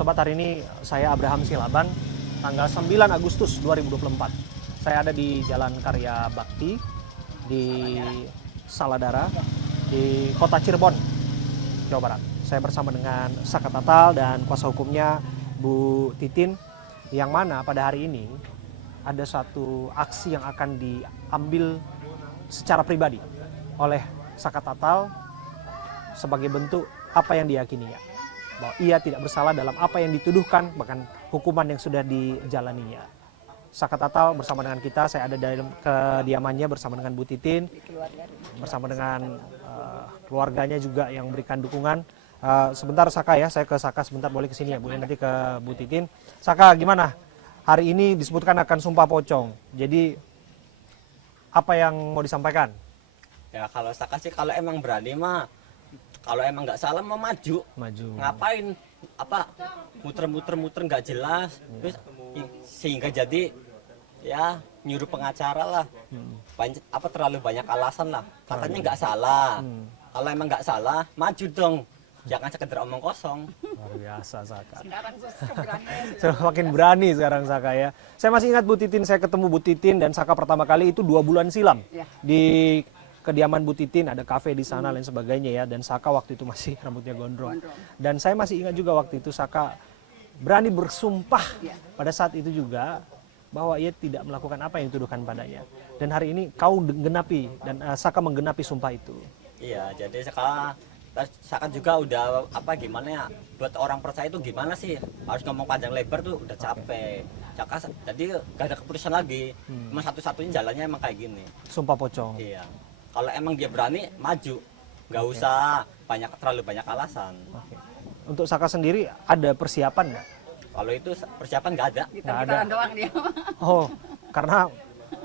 Sobat, hari ini saya Abraham Silaban, tanggal 9 Agustus 2024. Saya ada di Jalan Karya Bakti, di Saladara, di kota Cirebon, Jawa Barat. Saya bersama dengan Saka Tatal dan kuasa hukumnya Bu Titin, yang mana pada hari ini ada satu aksi yang akan diambil secara pribadi oleh Saka Tatal sebagai bentuk apa yang diyakininya, bahwa ia tidak bersalah dalam apa yang dituduhkan, bahkan hukuman yang sudah dijalaninya. Saka Tatal bersama dengan kita, saya ada dalam kediamannya bersama dengan Bu Titin, bersama dengan keluarganya juga yang memberikan dukungan. Sebentar Saka ya, saya ke Saka sebentar, boleh kesini ya Bu, nanti ke Bu Titin. Saka, gimana? Hari ini disebutkan akan sumpah pocong, jadi apa yang mau disampaikan? Ya kalau Saka sih kalau emang berani mah, kalau emang nggak salah mau maju. Ngapain apa muter-muter nggak jelas, terus sehingga jadi ya nyuruh pengacara lah. Banyak, apa terlalu banyak alasan lah. Katanya nggak salah. Kalau emang nggak salah, maju dong. Jangan sekedar omong kosong. Luar biasa Saka. Sekarang keberanian. Semakin berani sekarang Saka ya. Saya masih ingat Bu Titin, saya ketemu Bu Titin dan Saka pertama kali itu 2 bulan silam. Ya. Di kediaman Bu Titin, ada kafe di sana dan sebagainya ya. Dan Saka waktu itu masih rambutnya gondrong. Dan saya masih ingat juga waktu itu Saka berani bersumpah pada saat itu juga bahwa ia tidak melakukan apa yang dituduhkan padanya. Dan hari ini kau genapi dan Saka menggenapi sumpah itu. Iya, jadi Saka juga udah apa gimana ya, buat orang percaya itu gimana sih, harus ngomong panjang lebar tuh udah capek. Saka jadi gak ada keputusan lagi, cuma satu-satunya jalannya emang kayak gini, Sumpah pocong. iya. Kalau emang dia berani maju, nggak usah terlalu banyak alasan. Untuk Saka sendiri ada persiapan nggak? Kalau itu persiapan nggak ada. Gitar-gitaran doang dia. Oh, karena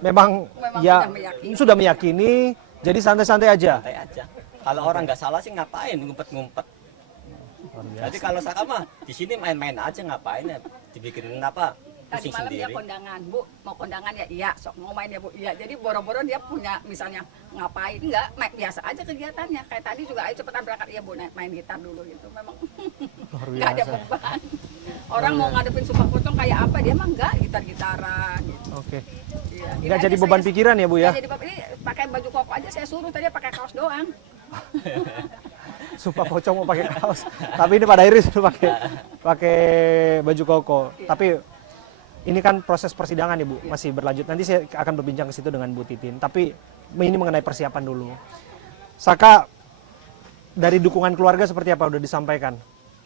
memang Memang ya sudah meyakini. sudah meyakini, jadi santai-santai aja. Santai aja. Kalau orang nggak salah sih ngapain ngumpet-ngumpet. Jadi kalau Saka mah di sini main-main aja, ngapain ya dibikinin apa Tadi pusing malam dia sendiri. kondangan, Bu, mau kondangan ya iya, sok mau main ya Bu, iya. Jadi boro-boro dia punya misalnya ngapain, enggak, main biasa aja kegiatannya. Kayak tadi juga, ayo cepetan berangkat, ya Bu, main gitar dulu gitu. Memang Luar nggak ada biasa. beban. Orang mau ngadepin sumpah pocong kayak apa, dia mah enggak, gitar-gitaran gitu. Oke. Iya, Nggak ini jadi aja beban saya- pikiran ya Bu ya? Nggak jadi beban, ini pakai baju koko aja saya suruh, tadi pakai kaos doang. Sumpah pocong mau pakai kaos. Tapi ini pada akhirnya sudah pakai baju koko. Tapi ini kan proses persidangan ya Bu, masih berlanjut. Nanti saya akan berbincang ke situ dengan Bu Titin. Tapi ini mengenai persiapan dulu. Saka, dari dukungan keluarga seperti apa udah disampaikan?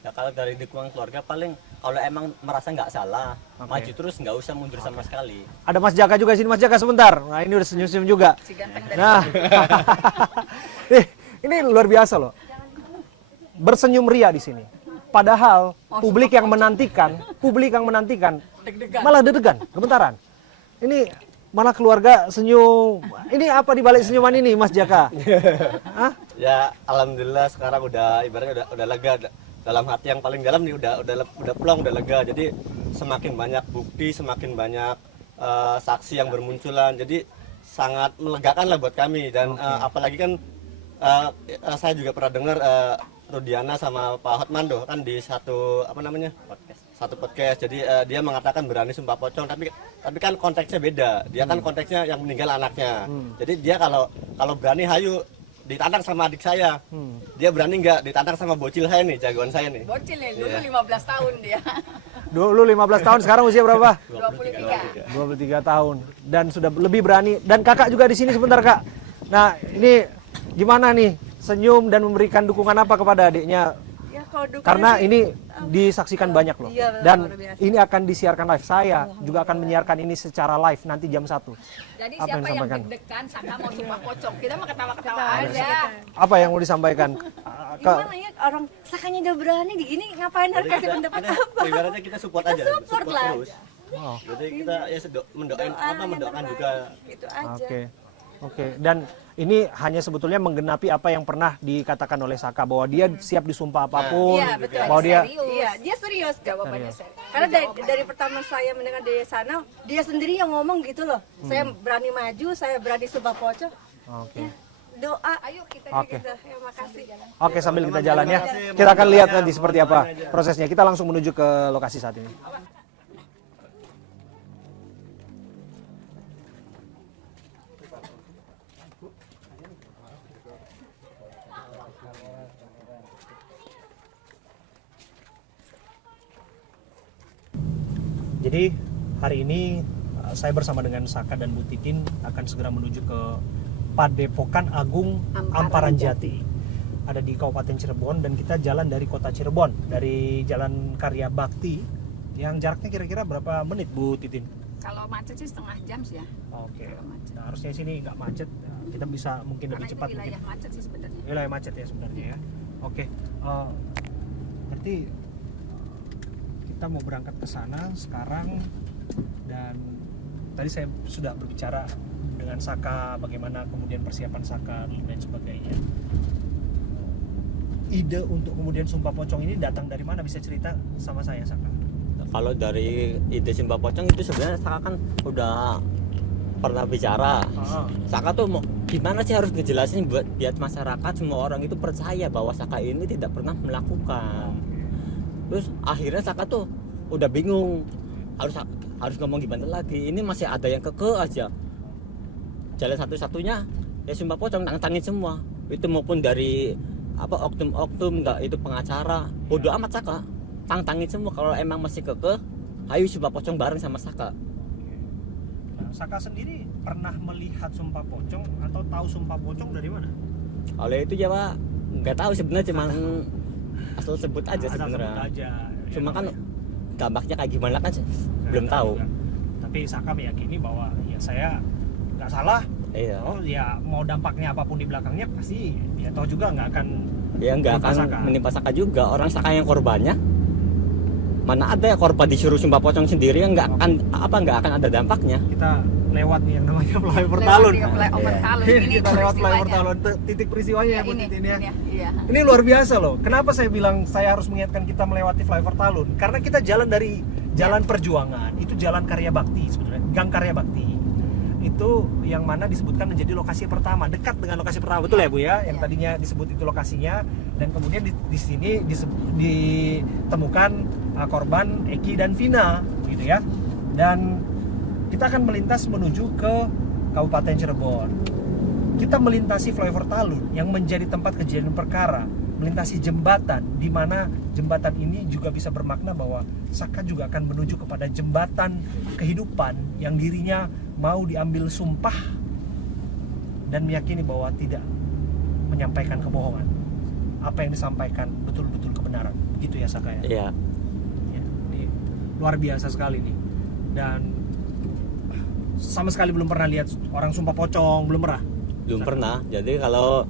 Ya kalau dari dukungan keluarga paling kalau emang merasa nggak salah, maju terus, nggak usah mundur sama sekali. Ada Mas Jaka juga sini, Mas Jaka sebentar. Nah ini udah senyum-senyum juga. Si ganteng dari Nah, ini luar biasa loh. Bersenyum ria di sini. Padahal publik yang menantikan malah deg-degan, gemetaran. Ini malah keluarga senyum. Ini apa di balik senyuman ini, Mas Jaka? Hah? Ya alhamdulillah sekarang udah ibaratnya udah lega, dalam hati yang paling dalam nih udah plong, udah lega. Jadi semakin banyak bukti, semakin banyak saksi yang bermunculan. Jadi sangat melegakan lah buat kami. Dan apalagi kan saya juga pernah dengar Rudiana sama Pak Hotmando kan di satu podcast. Jadi dia mengatakan berani sumpah pocong, tapi kan konteksnya beda. Dia kan konteksnya yang meninggal anaknya. Jadi dia kalau berani hayu ditantang sama adik saya. Dia berani nggak ditantang sama bocil saya nih, jagoan saya nih. bocil ya, dulu 15 tahun dia. Dulu 15 tahun, sekarang usia berapa? 23. 23 tahun. Dan sudah lebih berani. Dan kakak juga di sini sebentar Kak. Nah ini gimana nih? Senyum dan memberikan dukungan apa kepada adiknya? Ya, kalau dukungan Karena sih, ini disaksikan banyak loh. Iya, Dan luar biasa. ini akan disiarkan live. Saya juga akan menyiarkan ini secara live nanti jam 1. Jadi Apa yang siapa yang disampaikan? deg-degan Saka mau sumpah pocong, kita mah ketawa-ketawa aja. Apa yang mau disampaikan? Gimana ya orang Sakanya udah berani di gini ngapain harus kasih pendapat apa? Ibaratnya kita support aja, support lah. terus. Jadi kita ya mendoakan juga. Itu aja. Oke. Dan ini hanya sebetulnya menggenapi apa yang pernah dikatakan oleh Saka, bahwa dia siap disumpah apapun, Iya, betul. bahwa dia Iya, dia serius jawabannya serius. Karena dari pertama saya mendengar dari sana, dia sendiri yang ngomong gitu loh. Saya berani maju, saya berani sumpah pocong. Oke. doa. Ayo kita Oke. Gitu. Ya, makasih. Oke, sambil kita jalan ya. Kita akan lihat nanti seperti apa prosesnya. Kita langsung menuju ke lokasi saat ini. Jadi hari ini saya bersama dengan Saka dan Bu Titin akan segera menuju ke Padepokan Agung Amparan Jati. Ada di Kabupaten Cirebon dan kita jalan dari kota Cirebon, dari Jalan Karya Bakti yang jaraknya kira-kira berapa menit Bu Titin? Kalau macet sih setengah jam sih ya. Oke. Kalau macet. Nah, harusnya sini nggak macet. Kita bisa mungkin Karena lebih ini cepat wilayah mungkin. macet sih sebenarnya. Wilayah macet ya sebenarnya ya. Oke. Berarti kita mau berangkat ke sana sekarang dan tadi saya sudah berbicara dengan Saka bagaimana kemudian persiapan Saka dan lain sebagainya. Ide untuk kemudian Sumpah Pocong ini datang dari mana, bisa cerita sama saya Saka? Kalau dari ide Sumpah Pocong itu sebenarnya Saka kan udah pernah bicara. Saka tuh mau gimana sih harus ngejelasin buat biar masyarakat semua orang itu percaya bahwa Saka ini tidak pernah melakukan. Terus akhirnya Saka tuh udah bingung harus ngomong gimana lagi. Ini masih ada yang keke aja. Jalan satu-satunya ya Sumpah Pocong, tantangin semua. Itu maupun dari oknum nggak itu pengacara. Bodoh amat Saka. Tantangin semua, kalau emang masih keke, ayo Sumpah Pocong bareng sama Saka. Nah, Saka sendiri pernah melihat Sumpah Pocong atau tahu Sumpah Pocong dari mana? Kalau itu ya Pak, nggak tahu sebenarnya, cuman asal sebut aja Asal sebenarnya. sebut aja. Cuma kan dampaknya kayak gimana kan belum tahu. Juga. Tapi Saka meyakini bahwa ya saya nggak salah. Iya. Oh ya mau dampaknya apapun di belakangnya pasti ya toh juga nggak akan Ya nggak menimpa akan Saka. menimpa Saka juga. Orang Saka yang korbannya, mana ada ya korban disuruh Sumpah Pocong sendiri yang nggak akan ada dampaknya. Kita lewat nih yang namanya flyover Lewat talun. di flyover Iya. talun. Ini kita lewat flyover peristiwanya. talun, titik peristiwanya ya Bu Ini, Titin ya. iya. Ini luar biasa loh. Kenapa saya bilang saya harus mengingatkan kita melewati flyover talun? Karena kita jalan dari Jalan Perjuangan, itu Jalan Karya Bakti sebenarnya, Gang Karya Bakti. Itu yang mana disebutkan menjadi lokasi pertama, dekat dengan lokasi pertama, betul ya Bu ya? Yang Ya. tadinya disebut itu lokasinya, dan kemudian di sini ditemukan korban Eki dan Vina, gitu ya. Dan kita akan melintas menuju ke Kabupaten Cirebon. Kita melintasi flyover talun yang menjadi tempat kejadian perkara, melintasi jembatan, di mana jembatan ini juga bisa bermakna bahwa Saka juga akan menuju kepada jembatan kehidupan yang dirinya mau diambil sumpah dan meyakini bahwa tidak menyampaikan kebohongan. Apa yang disampaikan betul-betul kebenaran. Begitu ya Saka ya? Iya. Ya, ini luar biasa sekali nih. Dan sama sekali belum pernah lihat orang Sumpah Pocong, belum pernah. Belum pernah. Jadi kalau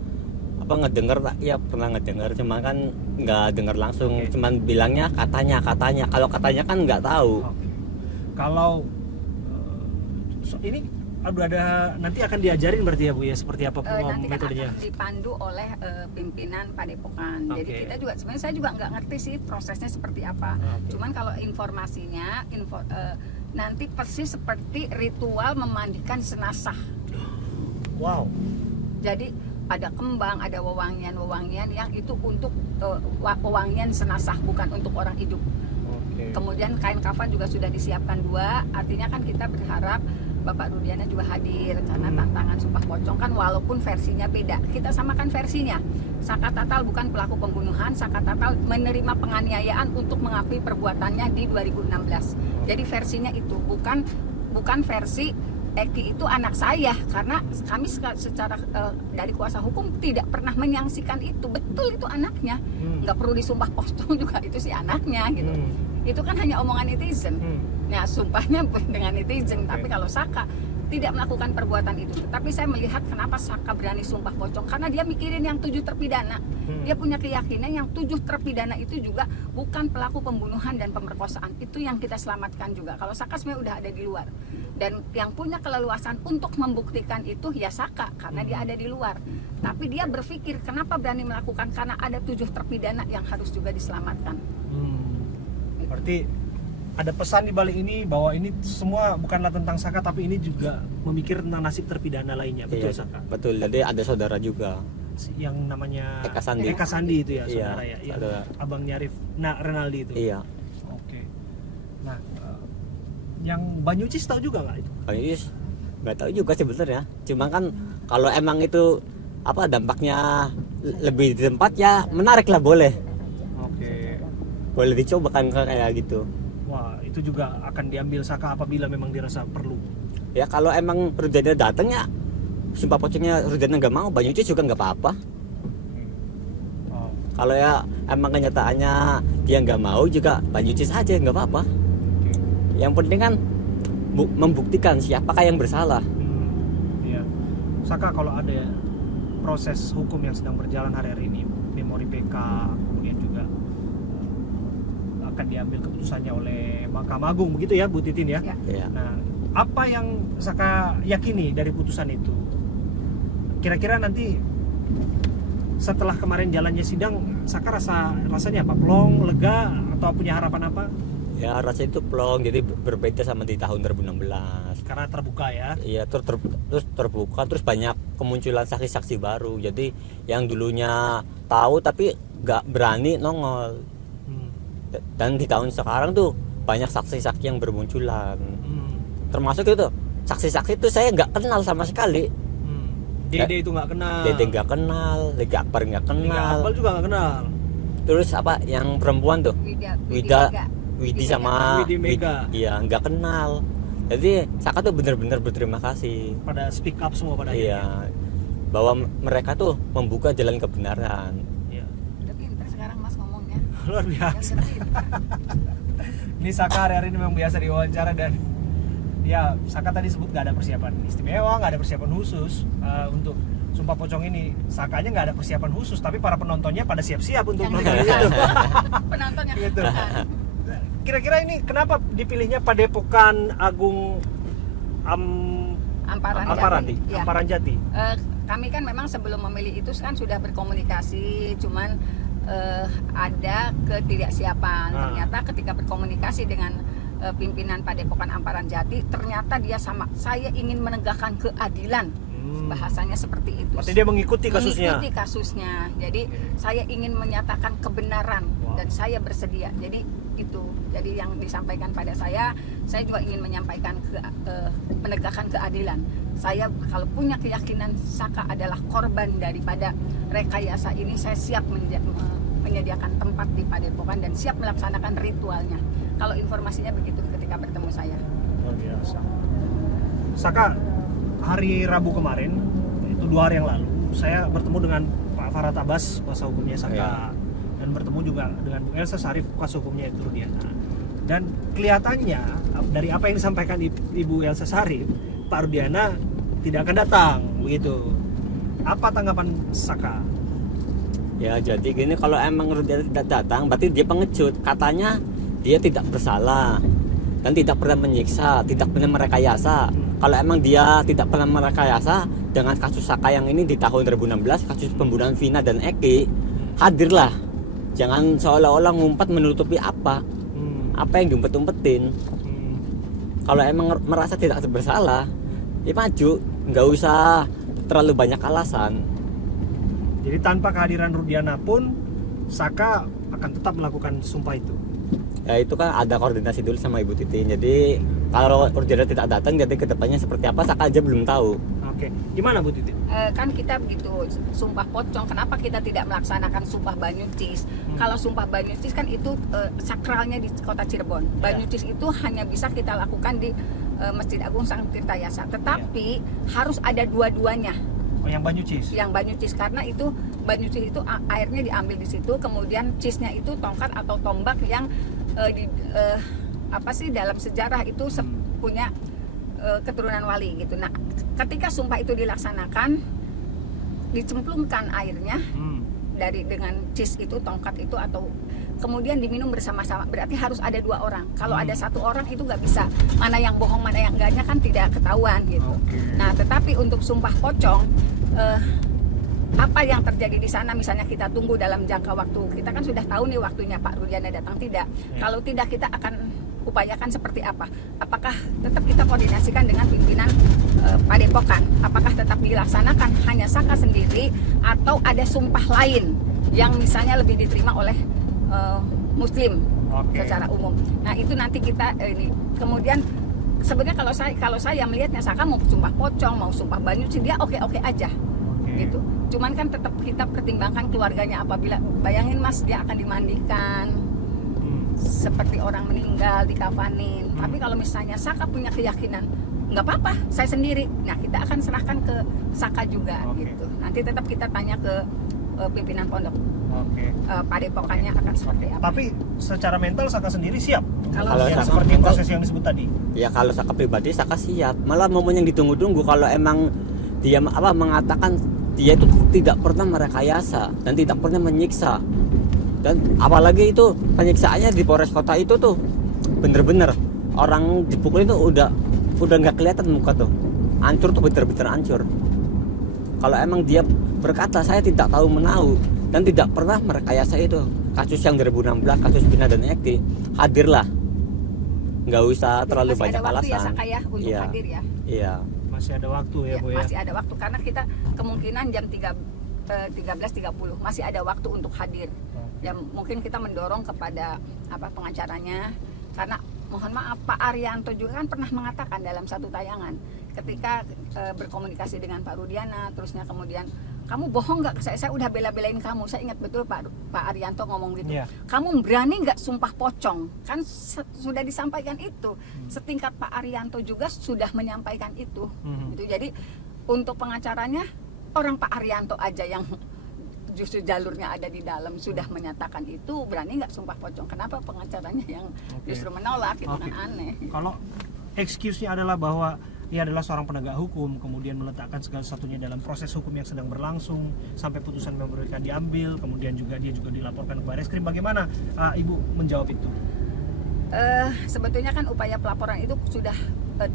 ngedenger ya pernah ngedenger, cuma kan nggak denger langsung. Oke. Cuman bilangnya katanya. Kalau katanya kan nggak tahu. Oke. Kalau ini ada nanti akan diajarin berarti ya Bu ya, seperti apa Nanti kan metodenya? akan dipandu oleh pimpinan Padepokan. Jadi Oke. kita juga sebenarnya saya juga nggak ngerti sih prosesnya seperti apa. Oke. Cuman kalau informasinya nanti persis seperti ritual memandikan jenazah. Wow. Jadi ada kembang, ada wewangian yang itu untuk wewangian jenazah, bukan untuk orang hidup. Oke. Kemudian kain kafan juga sudah disiapkan 2. Artinya kan kita berharap Bapak Rudiana juga hadir karena tantangan Sumpah Pocong kan walaupun versinya beda, kita samakan versinya. Saka Tatal bukan pelaku pembunuhan, Saka Tatal menerima penganiayaan untuk mengakui perbuatannya di 2016. Jadi versinya itu bukan versi Eki itu anak saya, karena kami secara dari kuasa hukum tidak pernah menyaksikan itu. Betul itu anaknya, nggak perlu disumpah pocong juga itu si anaknya gitu. Itu kan hanya omongan netizen. Nah sumpahnya dengan netizen. Tapi kalau Saka tidak melakukan perbuatan itu, tapi saya melihat kenapa Saka berani sumpah pocong, karena dia mikirin yang 7 terpidana. Dia punya keyakinan yang 7 terpidana itu juga bukan pelaku pembunuhan dan pemerkosaan. Itu yang kita selamatkan juga. Kalau Saka sebenarnya udah ada di luar, dan yang punya keleluasan untuk membuktikan itu ya Saka, karena dia ada di luar. Tapi dia berpikir kenapa berani melakukan, karena ada 7 terpidana yang harus juga diselamatkan. Berarti ada pesan di balik ini bahwa ini semua bukanlah tentang Saka, tapi ini juga memikir tentang nasib terpidana lainnya, betul Iya, Saka? betul. Jadi ada saudara juga. Yang namanya Eka Sandi. Eka Sandi itu ya, Iya, saudara ya, yang saudara. abangnya Renaldi itu. Iya. Oke. Nah, yang Banyucis tahu juga nggak itu? Kayaknya nggak tahu juga sebenarnya. Cuma kan kalau emang itu apa dampaknya lebih di tempat ya menarik lah, boleh. Oke. Boleh dicoba kan kayak gitu. Wah, itu juga akan diambil Saka apabila memang dirasa perlu. Ya kalau emang Rudiana datang ya sumpah pocongnya Rudiana nggak mau, Banyucis juga nggak apa-apa. Oh. Kalau ya emang kenyataannya dia nggak mau juga Banyucis aja nggak apa-apa. Yang penting kan membuktikan siapakah yang bersalah. Iya. Saka, kalau ada proses hukum yang sedang berjalan hari ini, memori PK, kemudian juga akan diambil keputusannya oleh Mahkamah Agung, begitu ya Bu Titin ya? Ya. Ya. Nah, apa yang Saka yakini dari putusan itu? Kira-kira nanti setelah kemarin jalannya sidang, Saka rasanya apa? Plong, lega, atau punya harapan apa? Ya rasanya itu plong, jadi berbeda sama di tahun 2016. Karena terbuka ya. Iya, terus terbuka, terus banyak kemunculan saksi-saksi baru. Jadi yang dulunya tahu tapi nggak berani nongol. Dan di tahun sekarang tuh banyak saksi-saksi yang bermunculan. Termasuk itu saksi-saksi itu saya nggak kenal sama sekali. Dede itu nggak kenal. Dede nggak kenal, Lega Akbar nggak Liga kenal. Akbar juga nggak kenal. Terus apa yang perempuan tuh? Widi sama Widi Mega. Iya, nggak kenal. Jadi Saka tuh bener-bener berterima kasih. Pada speak up semua pada Iya, akhirnya. bahwa mereka tuh membuka jalan kebenaran. Iya. Udah pinter sekarang Mas ngomongnya. Luar biasa. Udah pinter. Ini Saka hari ini memang biasa diwawancara, dan ya Saka tadi sebut nggak ada persiapan istimewa, nggak ada persiapan khusus untuk Sumpah Pocong ini. Sakanya nggak ada persiapan khusus, tapi para penontonnya pada siap-siap untuk nonton itu. Penontonnya. Gitu. Kira-kira ini kenapa dipilihnya Padepokan Agung Amparan Jati. Ya. Amparan Jati? Kami kan memang sebelum memilih itu kan sudah berkomunikasi, cuman ada ketidaksiapan. Ternyata ketika berkomunikasi dengan pimpinan Padepokan Amparan Jati, ternyata dia sama saya ingin menegakkan keadilan. Bahasanya seperti itu. Berarti dia mengikuti kasusnya. Mengikuti kasusnya. Jadi saya ingin menyatakan kebenaran dan saya bersedia. Jadi itu. Jadi yang disampaikan pada saya juga ingin menyampaikan menegakkan keadilan. Saya kalau punya keyakinan Saka adalah korban daripada rekayasa ini, saya siap menyediakan tempat di Padepokan dan siap melaksanakan ritualnya. Kalau informasinya begitu ketika bertemu saya. Luar biasa. Saka, hari Rabu kemarin, itu 2 hari yang lalu, saya bertemu dengan Pak Farhat Abbas, kuasa hukumnya Saka, Ya. dan bertemu juga dengan Bu Elsa Sarif, kuasa hukumnya itu Rudiana. Dan kelihatannya dari apa yang disampaikan Ibu Elsa Sarif, Pak Rudiana tidak akan datang, begitu. Apa tanggapan Saka? Ya jadi gini, kalau emang Rudiana tidak datang berarti dia pengecut. Katanya dia tidak bersalah dan tidak pernah menyiksa, tidak pernah merekayasa. Kalau emang dia tidak pernah merekayasa dengan kasus Saka yang ini di tahun 2016, kasus pembunuhan Vina dan Eki, hadirlah. Jangan seolah-olah ngumpat menutupi apa yang diumpet-umpetin. Kalau emang merasa tidak bersalah, ya maju, nggak usah terlalu banyak alasan. Jadi tanpa kehadiran Rudiana pun, Saka akan tetap melakukan sumpah itu. Ya itu kan ada koordinasi dulu sama Ibu Titin. Jadi kalau Rudiana tidak datang, jadi kedepannya seperti apa Saka aja belum tahu. Oke, gimana Bu Titin? Kan kita begitu Sumpah Pocong, kenapa kita tidak melaksanakan Sumpah Banyucis? Kalau Sumpah Banyucis kan itu sakralnya di kota Cirebon. Banyucis itu hanya bisa kita lakukan di Masjid Agung Sang Tirtayasa. Tetapi harus ada dua-duanya. Oh, yang Banyucis? Yang Banyucis, karena itu Banyucis itu airnya diambil di situ, kemudian cisnya itu tongkat atau tombak yang dalam sejarah itu punya keturunan wali gitu. Nah, ketika sumpah itu dilaksanakan, dicemplungkan airnya dengan cis itu, tongkat itu, atau kemudian diminum bersama-sama. Berarti harus ada 2 orang. Kalau ada 1 orang itu nggak bisa. Mana yang bohong, mana yang enggaknya kan tidak ketahuan gitu. Nah, tetapi untuk Sumpah Pocong, apa yang terjadi di sana, misalnya kita tunggu dalam jangka waktu, kita kan sudah tahu nih waktunya Pak Rudiana datang, tidak. Kalau tidak, kita akan upayakan seperti apa? Apakah tetap kita koordinasikan dengan pimpinan Padepokan? Apakah tetap dilaksanakan hanya Saka sendiri atau ada sumpah lain yang misalnya lebih diterima oleh Muslim secara umum? Nah itu nanti kita ini kemudian sebenarnya kalau saya melihatnya Saka mau sumpah pocong, mau sumpah banyu sih dia oke aja. Gitu. Cuman kan tetap kita pertimbangkan keluarganya. Apabila bayangin Mas, dia akan dimandikan seperti orang meninggal, dikafanin. Tapi kalau misalnya Saka punya keyakinan nggak apa-apa, saya sendiri, nah kita akan serahkan ke Saka juga. Gitu. Nanti tetap kita tanya ke pimpinan pondok. Padepokannya akan seperti apa. Tapi secara mental Saka sendiri siap. Kalau yang Saka seperti mental, proses yang disebut tadi. Ya kalau Saka pribadi Saka siap. Malah momen yang ditunggu-tunggu kalau emang dia mengatakan dia itu tidak pernah merekayasa dan tidak pernah menyiksa. Dan apalagi itu penyiksaannya di Polres Kota itu tuh bener-bener orang dipukul itu udah nggak kelihatan muka tuh. Hancur tuh bener-bener hancur. Kalau emang dia berkata saya tidak tahu menahu dan tidak pernah merekayasa itu. Kasus yang 2016, kasus Vina dan Eki, hadirlah. Nggak usah terlalu masih banyak ada waktu alasan. Ya Saka ya untuk hadir ya. Iya. Masih ada waktu ya, Bu ya. Masih ada waktu karena kita kemungkinan jam 13.30 masih ada waktu untuk hadir. Ya mungkin kita mendorong kepada pengacaranya karena mohon maaf Pak Arianto juga kan pernah mengatakan dalam satu tayangan ketika berkomunikasi dengan Pak Rudiana, terusnya kemudian kamu bohong nggak? Saya udah bela-belain kamu. Saya ingat betul Pak Arianto ngomong gitu. Yeah. Kamu berani nggak sumpah pocong? Kan sudah disampaikan itu. Setingkat Pak Arianto juga sudah menyampaikan itu. Gitu. Jadi untuk pengacaranya orang Pak Arianto aja yang justru jalurnya ada di dalam sudah menyatakan itu, berani nggak sumpah pocong? Kenapa pengacaranya yang justru menolak? Itu kan aneh. Kalau excuse-nya adalah bahwa dia adalah seorang penegak hukum, kemudian meletakkan segala sesuatunya dalam proses hukum yang sedang berlangsung sampai putusan yang memberikan diambil, kemudian juga dia juga dilaporkan ke Barreskrim. Bagaimana Ibu menjawab itu? Sebetulnya kan upaya pelaporan itu sudah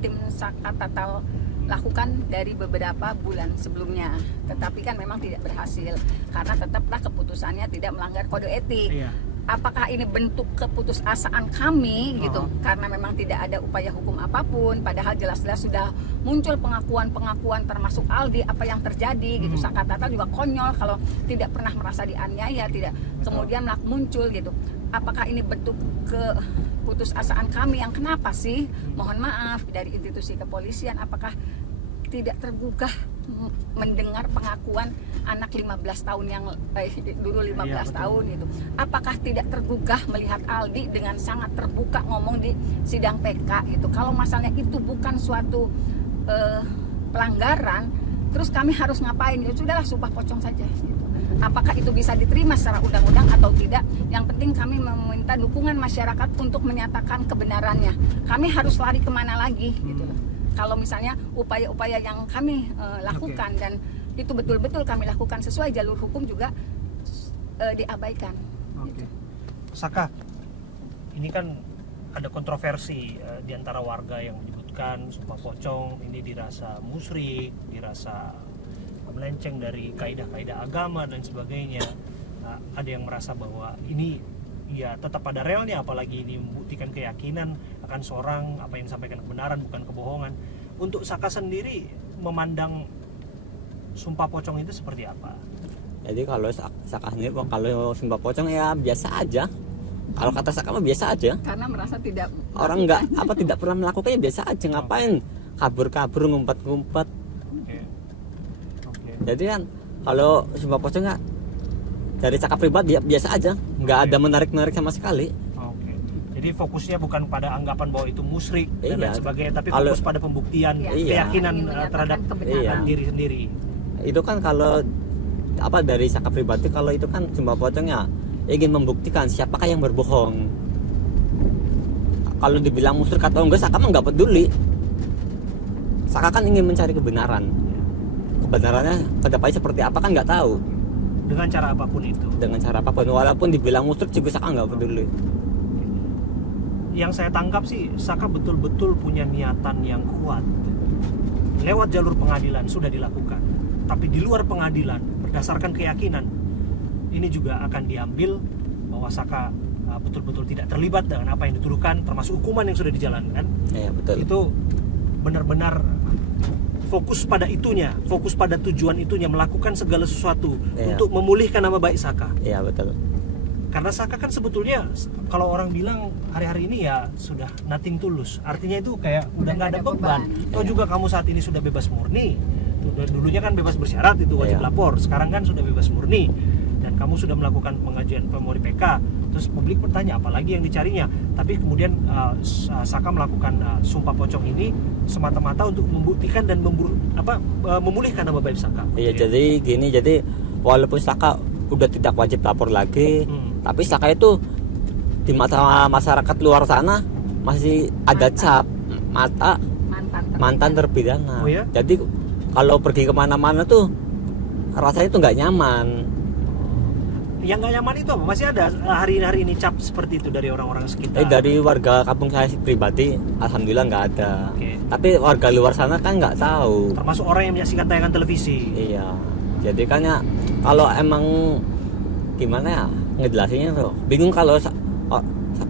tim Saka Tatal lakukan dari beberapa bulan sebelumnya, tetapi kan memang tidak berhasil karena tetaplah keputusannya tidak melanggar kode etik. Iya. Apakah ini bentuk keputusasaan kami gitu karena memang tidak ada upaya hukum apapun, padahal jelas-jelas sudah muncul pengakuan termasuk Aldi apa yang terjadi gitu. Saka Tatal juga konyol kalau tidak pernah merasa dianiaya, tidak kemudian muncul gitu. Apakah ini bentuk keputusasaan kami yang kenapa sih? Mohon maaf dari institusi kepolisian, apakah tidak tergugah mendengar pengakuan anak 15 tahun yang dulu 15 tahun itu. Apakah tidak tergugah melihat Aldi dengan sangat terbuka ngomong di sidang PK itu. Kalau masalahnya itu bukan suatu pelanggaran, terus kami harus ngapain? Ya sudahlah, sumpah pocong saja gitu. Apakah itu bisa diterima secara undang-undang atau tidak? Yang penting kami meminta dukungan masyarakat untuk menyatakan kebenarannya. Kami harus lari kemana lagi gitu. Kalau misalnya upaya-upaya yang kami lakukan dan itu betul-betul kami lakukan sesuai jalur hukum juga diabaikan. Gitu. Saka, ini kan ada kontroversi di antara warga yang menyebutkan sumpah pocong ini dirasa musyrik, dirasa melenceng dari kaidah-kaidah agama dan sebagainya. Ada yang merasa bahwa ini ya tetap pada relnya, apalagi ini membuktikan keyakinan akan seorang, apa yang disampaikan kebenaran bukan kebohongan. Untuk Saka sendiri memandang sumpah pocong itu seperti apa? Jadi kalau Saka sendiri, kalau sumpah pocong ya biasa aja. Kalau kata Saka mah biasa aja. Karena merasa tidak orang tidak pernah melakukannya, biasa aja. Ngapain kabur-kabur, ngumpet-ngumpet. Jadi kan kalau sumpah pocong nggak, dari Saka pribadi ya biasa aja, nggak ada menarik-menarik sama sekali. Jadi fokusnya bukan pada anggapan bahwa itu musyrik dan lain sebagainya, tapi fokus pada pembuktian keyakinan terhadap diri sendiri. Itu kan kalau dari Saka pribadi, kalau itu kan sumpah pocongnya ingin membuktikan siapakah yang berbohong. Kalau dibilang musyrik atau enggak, Saka mah nggak peduli. Saka kan ingin mencari kebenaran. Kebenarannya kedepannya seperti apa kan nggak tahu. Dengan cara apapun itu. Dengan cara apapun, walaupun dibilang musyrik juga Saka nggak peduli. Yang saya tangkap sih, Saka betul-betul punya niatan yang kuat. Lewat jalur pengadilan sudah dilakukan, tapi di luar pengadilan berdasarkan keyakinan ini juga akan diambil bahwa Saka betul-betul tidak terlibat dengan apa yang dituduhkan, termasuk hukuman yang sudah dijalankan. Iya, betul. Itu benar-benar fokus pada itunya, fokus pada tujuan itunya, melakukan segala sesuatu untuk memulihkan nama baik Saka. Iya, betul. Karena Saka kan sebetulnya kalau orang bilang hari-hari ini ya sudah nothing tulus, artinya itu kayak udah nggak ada beban. Toh juga kamu saat ini sudah bebas murni. Dulunya kan bebas bersyarat itu wajib lapor, sekarang kan sudah bebas murni dan kamu sudah melakukan pengajuan memori PK. Terus publik bertanya apalagi yang dicarinya, tapi kemudian Saka melakukan sumpah pocong ini semata-mata untuk membuktikan dan memulihkan nama baik Saka. Iya, jadi gini, jadi walaupun Saka udah tidak wajib lapor lagi, tapi Saka itu di mata masyarakat luar sana masih ada cap mantan terpidana. Oh ya? Jadi kalau pergi kemana-mana tuh rasanya tuh nggak nyaman. Yang nggak nyaman itu apa? Masih ada hari-hari ini cap seperti itu dari orang-orang sekitar? Dari warga kampung saya pribadi, alhamdulillah nggak ada. Tapi warga luar sana kan nggak tahu. Termasuk orang yang menyaksikan tayangan televisi. Iya. Jadi kan ya kalau emang gimana ya ngejelasinnya tuh bingung, kalau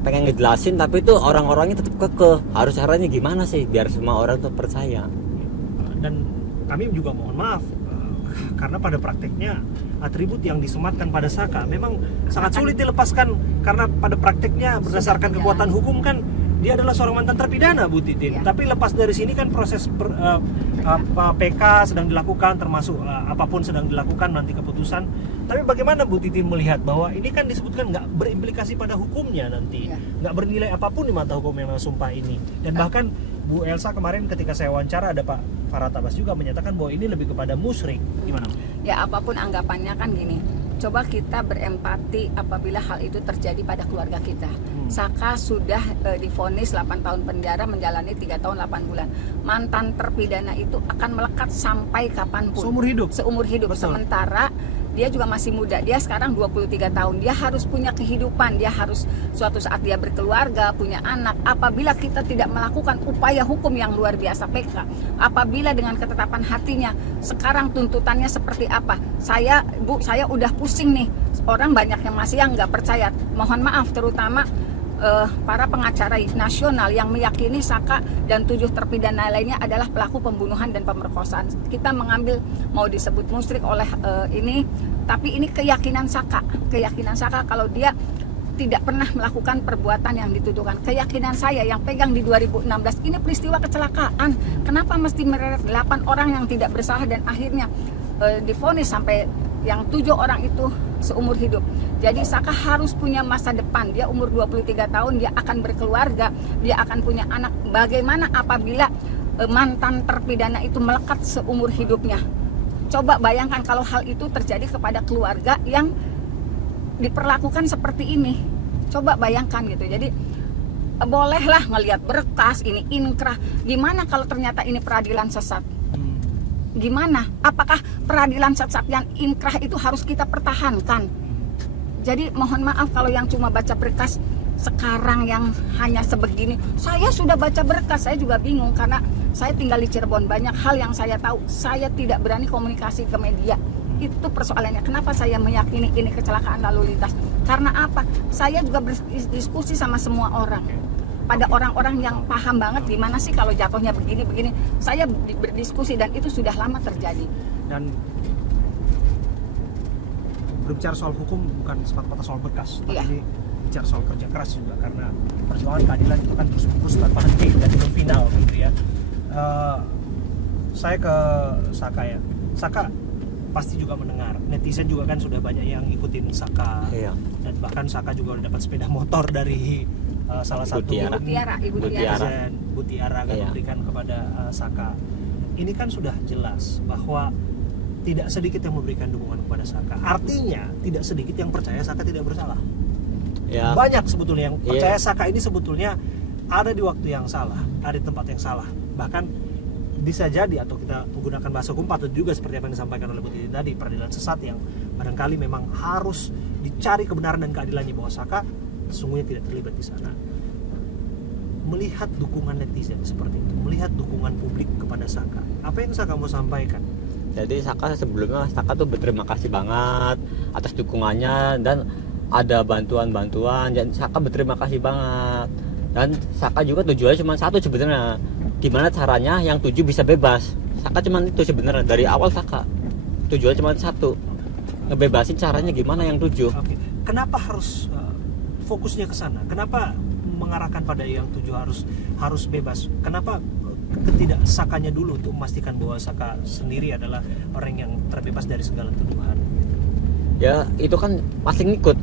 pengen ngejelasin tapi itu orang-orangnya tetap kekeh. Harus caranya gimana sih biar semua orang tuh percaya. Dan kami juga mohon maaf karena pada prakteknya atribut yang disematkan pada Saka memang sangat sulit dilepaskan, karena pada prakteknya berdasarkan kekuatan hukum kan dia adalah seorang mantan terpidana, Bu Titin. Tapi lepas dari sini kan proses PK sedang dilakukan, termasuk apapun sedang dilakukan nanti keputusan. Tapi bagaimana Bu Titin melihat bahwa ini kan disebutkan nggak berimplikasi pada hukumnya nanti, nggak bernilai apapun di mata hukum yang sumpah ini. Dan bahkan Bu Elsa kemarin ketika saya wawancara ada Pak Farhat Abbas juga menyatakan bahwa ini lebih kepada musyrik. Gimana? Ya apapun anggapannya kan gini, coba kita berempati apabila hal itu terjadi pada keluarga kita. Saka sudah divonis 8 tahun penjara, menjalani 3 tahun 8 bulan. Mantan terpidana itu akan melekat sampai kapanpun. Seumur hidup? Seumur hidup. Betul. Sementara dia juga masih muda, dia sekarang 23 tahun, dia harus punya kehidupan, dia harus suatu saat dia berkeluarga, punya anak. Apabila kita tidak melakukan upaya hukum yang luar biasa PK, apabila dengan ketetapan hatinya, sekarang tuntutannya seperti apa? Saya udah pusing nih, orang banyak yang masih yang nggak percaya. Mohon maaf, terutama para pengacara nasional yang meyakini Saka dan 7 terpidana lainnya adalah pelaku pembunuhan dan pemerkosaan. Kita mengambil mau disebut musyrik oleh ini, tapi ini keyakinan Saka kalau dia tidak pernah melakukan perbuatan yang dituduhkan. Keyakinan saya yang pegang di 2016 ini peristiwa kecelakaan. Kenapa mesti mereret 8 orang yang tidak bersalah dan akhirnya divonis sampai yang 7 orang itu seumur hidup. Jadi Saka harus punya masa depan. Dia umur 23 tahun, dia akan berkeluarga, dia akan punya anak. Bagaimana apabila mantan terpidana itu melekat seumur hidupnya? Coba bayangkan kalau hal itu terjadi kepada keluarga yang diperlakukan seperti ini. Coba bayangkan gitu. Jadi bolehlah ngelihat berkas ini inkrah. Gimana kalau ternyata ini peradilan sesat? Gimana? Apakah peradilan sesat yang inkrah itu harus kita pertahankan? Jadi mohon maaf kalau yang cuma baca berkas sekarang yang hanya sebegini. Saya sudah baca berkas, saya juga bingung karena saya tinggal di Cirebon. Banyak hal yang saya tahu, saya tidak berani komunikasi ke media. Itu persoalannya. Kenapa saya meyakini ini kecelakaan lalu lintas? Karena apa? Saya juga berdiskusi sama semua orang. Pada orang-orang yang paham banget gimana sih kalau jatuhnya begini-begini. Saya berdiskusi dan itu sudah lama terjadi. Dan berbicara soal hukum bukan semata-mata soal berkas, tapi ini bicara soal kerja keras juga, karena perjuangan keadilan itu kan terus tanpa henti dan belum final gitu ya. Saya ke Saka ya. Saka pasti juga mendengar, netizen juga kan sudah banyak yang ngikutin Saka. Dan bahkan Saka juga udah dapat sepeda motor dari salah satu Ibu Tiara kan memberikan kepada Saka. Ini kan sudah jelas bahwa tidak sedikit yang memberikan dukungan kepada Saka. Artinya tidak sedikit yang percaya Saka tidak bersalah. Banyak sebetulnya yang percaya Saka ini sebetulnya ada di waktu yang salah, ada di tempat yang salah. Bahkan bisa jadi, atau kita menggunakan bahasa hukum patut juga seperti apa yang disampaikan oleh Bu Titin tadi, peradilan sesat yang barangkali memang harus dicari kebenaran dan keadilannya, bahwa Saka sesungguhnya tidak terlibat di sana. Melihat dukungan netizen seperti itu, melihat dukungan publik kepada Saka, apa yang Saka mau sampaikan? Jadi Saka sebelumnya tuh berterima kasih banget atas dukungannya, dan ada bantuan-bantuan, dan Saka berterima kasih banget. Dan Saka juga tujuannya cuma satu sebenarnya, gimana caranya yang 7 bisa bebas. Saka cuma itu sebenarnya, dari awal Saka tujuannya cuma satu, ngebebasin. Caranya gimana yang 7. Oke. Kenapa harus fokusnya ke sana? Kenapa mengarahkan pada yang 7 harus bebas? Kenapa ketidak Sakanya dulu untuk memastikan bahwa Saka sendiri adalah orang yang terbebas dari segala tuduhan? Ya itu kan pasti ngikut,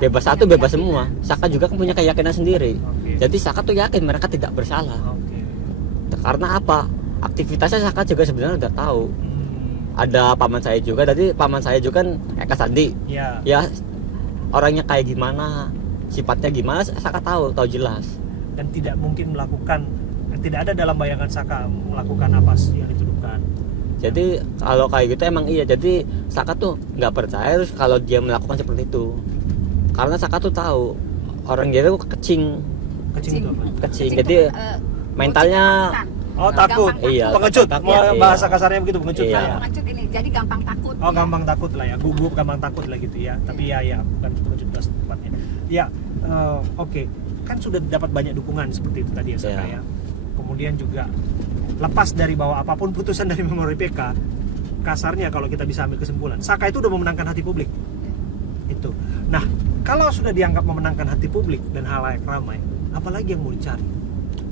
bebas satu bebas semua. Saka juga kan punya keyakinan sendiri. Oke. Jadi Saka tuh yakin mereka tidak bersalah. Oke. Karena apa? Aktivitasnya Saka juga sebenarnya udah tahu. Ada paman saya juga, tadi paman saya juga kan Eka Sandi. Ya. Ya orangnya kayak gimana, sifatnya gimana, Saka tahu jelas. Dan tidak mungkin tidak ada dalam bayangan Saka melakukan apa yang dituduhkan. Jadi kalau kayak gitu emang iya. Jadi Saka tuh nggak percaya terus kalau dia melakukan seperti itu. Karena Saka tuh tahu orang dia tuh kecing. Kecing itu apa? Kecing. Jadi mentalnya Oh, takut. Iya, Pengecut. takut. Iya. Bahasa kasarnya begitu, pengecut Iya. lah ya. Pengecut ini, jadi gampang takut. Oh, gampang takut lah ya. Gugup, gampang takut lah gitu ya. Tapi ya bukan pengecut bahasa tepatnya. Ya, oke. Kan sudah dapat banyak dukungan seperti itu tadi ya Saka ya. Kemudian juga lepas dari bahwa apapun putusan dari memori PK, kasarnya kalau kita bisa ambil kesimpulan, Saka itu udah memenangkan hati publik. Itu. Nah, kalau sudah dianggap memenangkan hati publik dan halayak ramai, apalagi yang mau dicari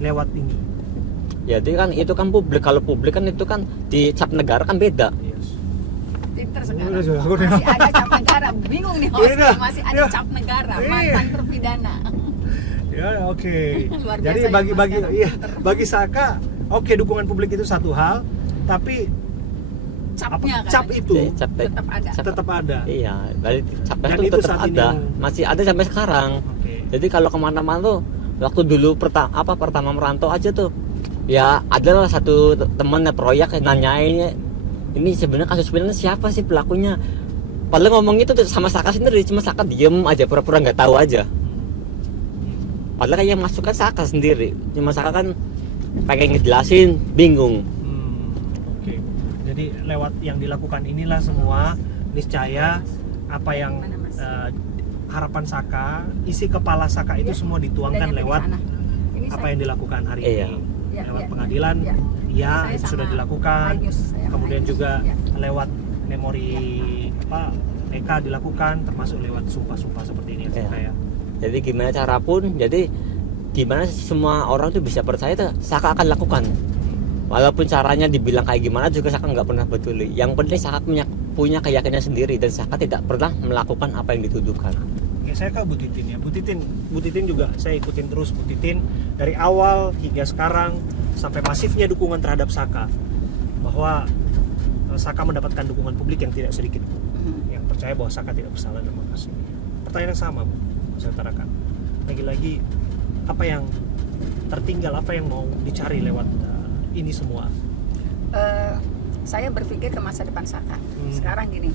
lewat ini? jadi kan itu kan publik. Kalau publik kan itu kan dicap negara kan beda. Yes. Pinter sekarang. Udah, Masih ada cap negara. Bingung nih hostnya, masih ada Iya. cap negara, Iya. mantan terpidana. Ya, oke. Luar biasa Jadi ya, bagi Mas, sekarang iya, pinter. bagi Saka, oke, dukungan publik itu satu hal, tapi Capnya kan. cap itu Cap tetap ada. tetap ada. Iya, dari capnya Dan tuh itu tetap saat ini ada, yang- masih ada sampai sekarang. Oke. Jadi kalau kemana-mana tuh, waktu dulu pertama merantau aja tuh, ya adalah satu temennya proyek yang nanyain, ini sebenarnya kasus sebenarnya siapa sih pelakunya? Padahal ngomong itu tuh sama Saka sendiri, cuma Saka diem aja, pura-pura nggak tahu aja. Padahal kayak yang masuk kan Saka sendiri, cuma Saka kan pengen ngejelasin, bingung. Oke. Jadi lewat yang dilakukan inilah semua niscaya apa yang Mana, Mas? harapan Saka, isi kepala Saka itu Iya, semua dituangkan udah nyampe di lewat sana. Ini apa saya- yang dilakukan hari Iya. ini. Ya, Lewat ya, pengadilan, ya. ya Saya itu sudah sama dilakukan. Ainus, saya Kemudian Ainus. juga Ya. lewat memori PK dilakukan, termasuk lewat sumpah-sumpah seperti ini ya Iya. Saka ya. Jadi gimana cara pun, jadi gimana semua orang tuh bisa percaya tuh Saka akan lakukan. Walaupun caranya dibilang kayak gimana juga Saka nggak pernah peduli. Yang penting Saka punya keyakinan sendiri dan Saka tidak pernah melakukan apa yang dituduhkan. Oke, saya ke Bu Titin ya. Bu Titin juga saya ikutin terus Bu Titin dari awal hingga sekarang sampai masifnya dukungan terhadap Saka, bahwa Saka mendapatkan dukungan publik yang tidak sedikit yang percaya bahwa Saka tidak bersalah dalam kasus ini. Pertanyaan yang sama Bu, saya utarakan. Lagi-lagi apa yang tertinggal, apa yang mau dicari lewat ini semua? Saya berpikir ke masa depan Saka. Sekarang gini,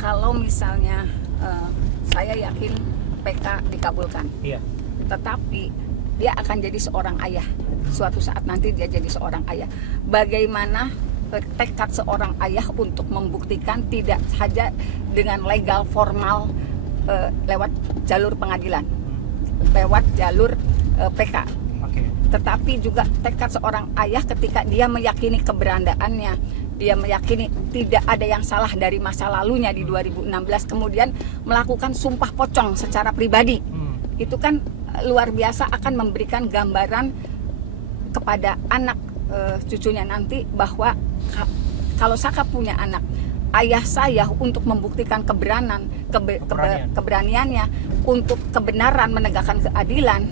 kalau misalnya saya yakin PK dikabulkan, Iya. tetapi dia akan jadi seorang ayah. Suatu saat nanti dia jadi seorang ayah. Bagaimana tekad seorang ayah untuk membuktikan tidak saja dengan legal formal lewat jalur pengadilan, lewat jalur PK, Oke. tetapi juga tekad seorang ayah ketika dia meyakini keberadaannya, dia meyakini tidak ada yang salah dari masa lalunya di 2016, kemudian melakukan sumpah pocong secara pribadi. Itu kan luar biasa, akan memberikan gambaran kepada anak cucunya nanti bahwa kalau Saka punya anak, ayah saya untuk membuktikan keberaniannya untuk kebenaran, menegakkan keadilan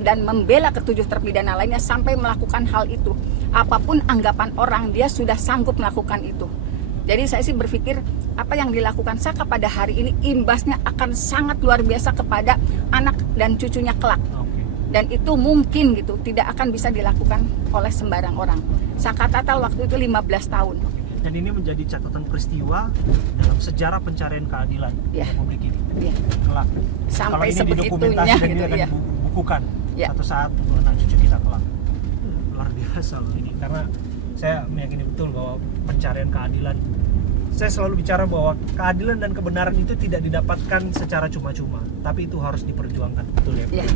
dan membela ketujuh terpidana lainnya sampai melakukan hal itu. Apapun anggapan orang, dia sudah sanggup melakukan itu. Jadi saya sih berpikir apa yang dilakukan Saka pada hari ini imbasnya akan sangat luar biasa kepada anak dan cucunya kelak. Dan itu mungkin gitu, tidak akan bisa dilakukan oleh sembarang orang. Saka Tatal waktu itu 15 tahun. Dan ini menjadi catatan peristiwa dalam sejarah pencarian keadilan Ya. Republik ini. Ya. Kelak. Sampai Kalau ini sebegitunya didokumentasi dan gitu, ini akan ya. dibukukan Ya. satu saat untuk anak cucu kita kelak. Luar biasa loh ini, karena saya meyakini betul bahwa pencarian keadilan saya selalu bicara bahwa keadilan dan kebenaran itu tidak didapatkan secara cuma-cuma, tapi itu harus diperjuangkan, betul ya? Iya.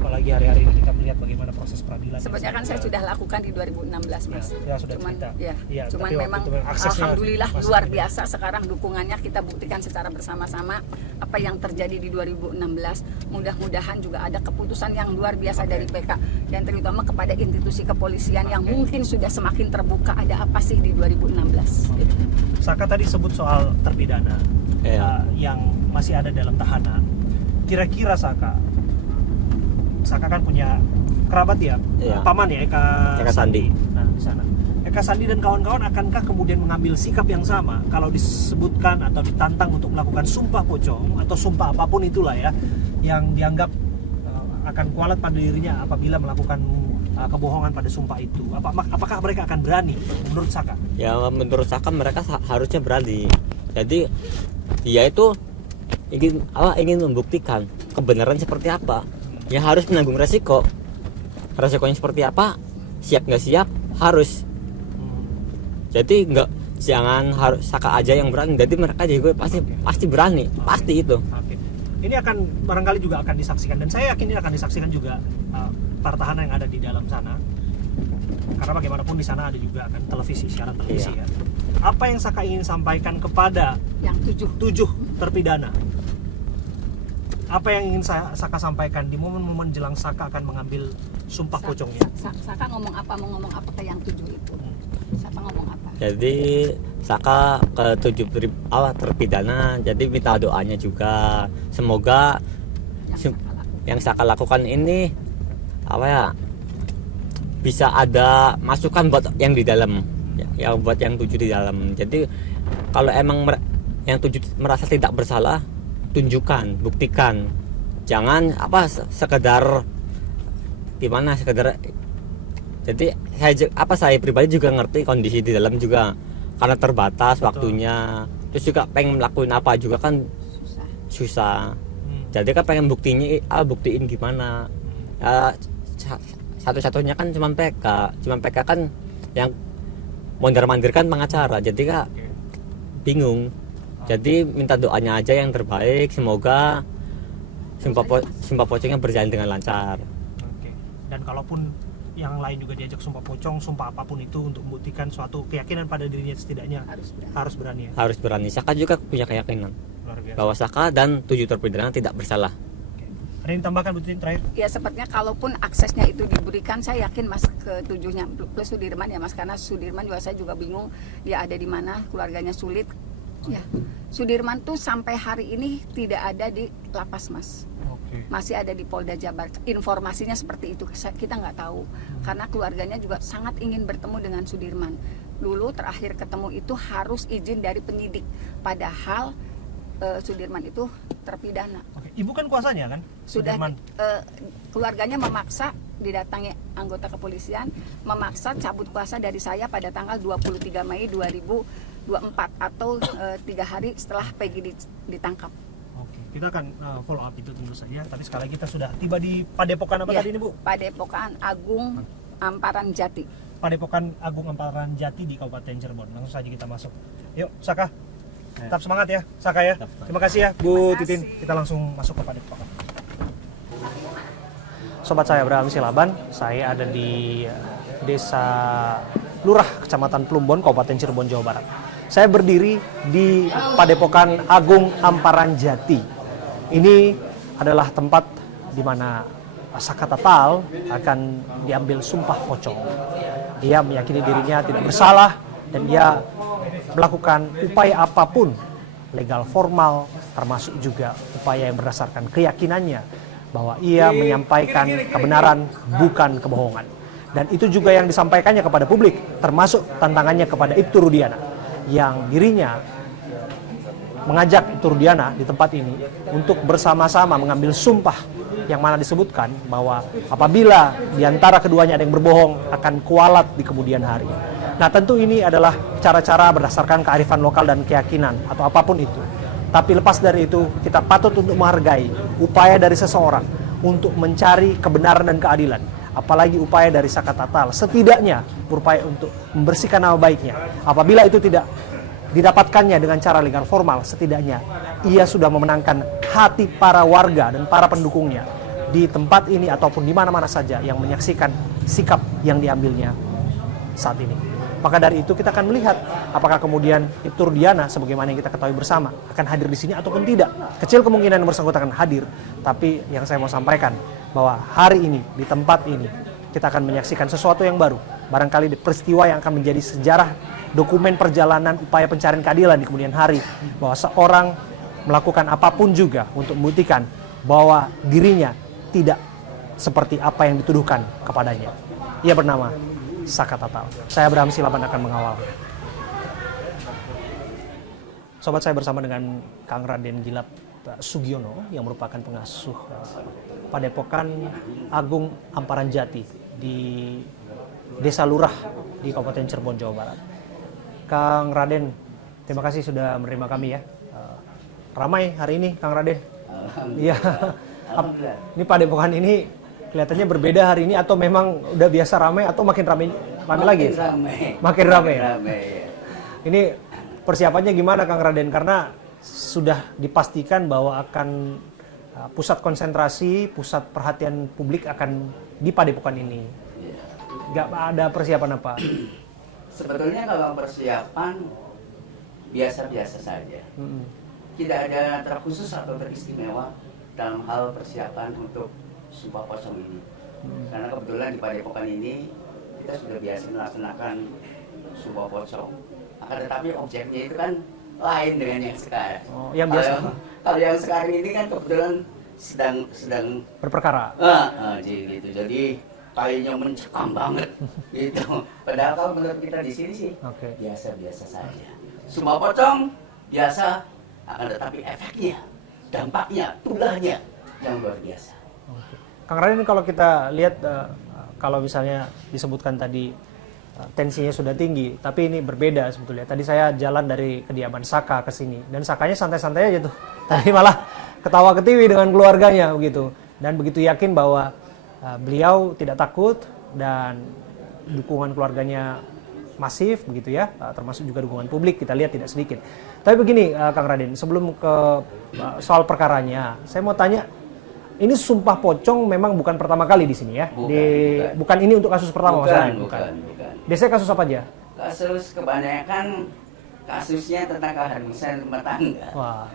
Apalagi hari-hari ini kita melihat bagaimana proses peradilan. Sebenarnya kan saya sudah lakukan di 2016, Mas. Ya, sudah cuman, cerita. ya, Iya, cuman tapi waktu memang itu aksesnya alhamdulillah masih luar tidak. biasa sekarang dukungannya kita buktikan secara bersama-sama apa yang terjadi di 2016. Mudah-mudahan juga ada keputusan yang luar biasa dari PK dan terutama kepada institusi kepolisian yang mungkin sudah semakin terbuka ada apa sih di 2016. Gitu. Saka tadi sebut soal terpidana yang masih ada dalam tahanan. Kira-kira Saka kan punya kerabat ya, Iya. paman ya, Eka Sandi. Nah, di sana. Eka Sandi dan kawan-kawan akankah kemudian mengambil sikap yang sama kalau disebutkan atau ditantang untuk melakukan sumpah pocong atau sumpah apapun itulah ya, yang dianggap akan kualat pada dirinya apabila melakukan kebohongan pada sumpah itu? Apakah mereka akan berani menurut Saka? Ya menurut Saka mereka harusnya berani. Jadi dia itu ingin membuktikan kebenaran seperti apa. Ya harus menanggung resiko. Resikonya seperti apa? Siap nggak siap? Harus. Jadi jangan harus Saka aja yang berani. Jadi mereka juga pasti berani, pasti itu. Oke. Ini akan barangkali juga akan disaksikan dan saya yakin ini akan disaksikan juga para tahanan yang ada di dalam sana. Karena bagaimanapun di sana ada juga kan televisi, siaran televisi ya. Apa yang Saka ingin sampaikan kepada Yang 7 terpidana? Apa yang ingin Saka sampaikan di momen-momen jelang Saka akan mengambil sumpah pocongnya? Saka ngomong apa, mau ngomong apa ke yang 7 itu? Saka ngomong apa? Jadi Saka ke 7 terpidana, jadi minta doanya juga. Semoga yang Saka lakukan ini bisa ada masukan buat yang di dalam, ya buat yang 7 di dalam. Jadi kalau emang yang 7 merasa tidak bersalah, tunjukkan, buktikan. Jangan sekedar gimana, sekedar. Jadi saya pribadi juga ngerti kondisi di dalam juga karena terbatas waktunya. Terus juga pengen melakukan apa juga kan susah. Jadi kan pengen buktiin gimana. Satu-satunya kan cuma PK kan yang mondar-mandirkan pengacara. Jadi kak bingung. Jadi minta doanya aja yang terbaik. Semoga sumpah pocongnya berjalan dengan lancar. Oke. Dan kalaupun yang lain juga diajak sumpah pocong, sumpah apapun itu untuk membuktikan suatu keyakinan pada dirinya, setidaknya harus berani ya? Harus berani. Saka juga punya keyakinan Luar biasa. bahwa Saka dan 7 terpidana tidak bersalah. Ada yang ditambahkan Bu Titin terakhir? Ya sepertinya kalaupun aksesnya itu diberikan, saya yakin Mas ke 7-nya plus Sudirman ya Mas, karena Sudirman juga saya juga bingung dia ada di mana, keluarganya sulit. Ya, Sudirman tuh sampai hari ini tidak ada di lapas Mas. Masih ada di Polda Jabar. Informasinya seperti itu, kita nggak tahu. Karena keluarganya juga sangat ingin bertemu dengan Sudirman. Dulu terakhir ketemu itu harus izin dari penyidik. Padahal Sudirman itu terpidana. Ibu kan kuasanya kan? Sudah Sudirman. keluarganya memaksa, didatangi anggota kepolisian, memaksa cabut kuasa dari saya pada tanggal 23 Mei 2024 atau 3 hari setelah Peggy ditangkap. Oke, kita akan follow up itu tentu saja. Tapi sekali lagi kita sudah tiba di Padepokan apa tadi ini Bu? Padepokan Agung Amparan Jati. Padepokan Agung Amparan Jati di Kabupaten Cirebon. Langsung saja kita masuk. Yuk, Saka. Tetap semangat ya, Saka ya. Terima kasih ya, Bu Titin. Kita langsung masuk ke Padepokan. Sobat saya Abraham Silaban, saya ada di Desa Lurah, Kecamatan Plumbon, Kabupaten Cirebon, Jawa Barat. Saya berdiri di Padepokan Agung Amparan Jati. Ini adalah tempat di mana Saka Tatal akan diambil sumpah pocong. Ia meyakini dirinya tidak bersalah dan ia melakukan upaya apapun legal formal, termasuk juga upaya yang berdasarkan keyakinannya bahwa ia menyampaikan kebenaran bukan kebohongan. Dan itu juga yang disampaikannya kepada publik, termasuk tantangannya kepada Ibtu Rudiana yang dirinya mengajak Ibtu Rudiana di tempat ini untuk bersama-sama mengambil sumpah yang mana disebutkan bahwa apabila di antara keduanya ada yang berbohong akan kualat di kemudian hari. Nah tentu ini adalah cara-cara berdasarkan kearifan lokal dan keyakinan atau apapun itu. Tapi lepas dari itu kita patut untuk menghargai upaya dari seseorang untuk mencari kebenaran dan keadilan. Apalagi upaya dari Saka Tatal setidaknya berupaya untuk membersihkan nama baiknya. Apabila itu tidak didapatkannya dengan cara legal formal, setidaknya ia sudah memenangkan hati para warga dan para pendukungnya di tempat ini ataupun di mana-mana saja yang menyaksikan sikap yang diambilnya saat ini. Maka dari itu kita akan melihat apakah kemudian Ibtu Rudiana sebagaimana yang kita ketahui bersama akan hadir di sini ataupun tidak. Kecil kemungkinan yang bersangkutan akan hadir, tapi yang saya mau sampaikan bahwa hari ini di tempat ini kita akan menyaksikan sesuatu yang baru. Barangkali peristiwa yang akan menjadi sejarah dokumen perjalanan upaya pencarian keadilan di kemudian hari, bahwa seorang melakukan apapun juga untuk membuktikan bahwa dirinya tidak seperti apa yang dituduhkan kepadanya. Ia bernama Saka Tatal. Saya Abraham Silaban akan mengawal. Sobat, saya bersama dengan Kang Raden Gilap Sugiono yang merupakan pengasuh Padepokan Agung Amparan Jati di Desa Lurah di Kabupaten Cirebon, Jawa Barat. Kang Raden, terima kasih sudah menerima kami ya. Ramai hari ini, Kang Raden. Iya. Ini Padepokan ini kelihatannya berbeda hari ini, atau memang udah biasa ramai atau makin ramai lagi? Makin ramai. Ya? Ini persiapannya gimana Kang Raden? Karena sudah dipastikan bahwa akan pusat konsentrasi, pusat perhatian publik akan di Padepokan ini. Nggak ada persiapan apa? Sebetulnya kalau persiapan biasa-biasa saja. Tidak ada terkhusus atau teristimewa dalam hal persiapan untuk Sumpah Pocong ini. Karena kebetulan di Padepokan ini kita sudah biasa melaksanakan Sumpah Pocong. Akan tetapi objeknya itu kan lain dengan yang sekarang. Oh, yang biasa. Kalau yang sekarang ini kan kebetulan sedang berperkara. Gitu. Jadi kayaknya mencekam banget gitu. Padahal kalau menurut kita di sini sih biasa-biasa saja. Sumpah Pocong biasa, akan tetapi efeknya, dampaknya, tulahnya yang luar biasa. Kang Raden, kalau kita lihat kalau misalnya disebutkan tadi tensinya sudah tinggi, tapi ini berbeda sebetulnya. Tadi saya jalan dari kediaman Saka ke sini dan Sakanya santai-santai aja tuh. Tadi malah ketawa-ketiwi dengan keluarganya begitu, dan begitu yakin bahwa beliau tidak takut dan dukungan keluarganya masif begitu ya, termasuk juga dukungan publik kita lihat tidak sedikit. Tapi begini Kang Raden, sebelum ke soal perkaranya, saya mau tanya, ini Sumpah Pocong memang bukan pertama kali di sini ya? Bukan ini untuk kasus pertama maksudnya? Bukan. Biasanya kasus apa aja? Kasus kebanyakan kasusnya tentang keharusan rumah tangga. Wah.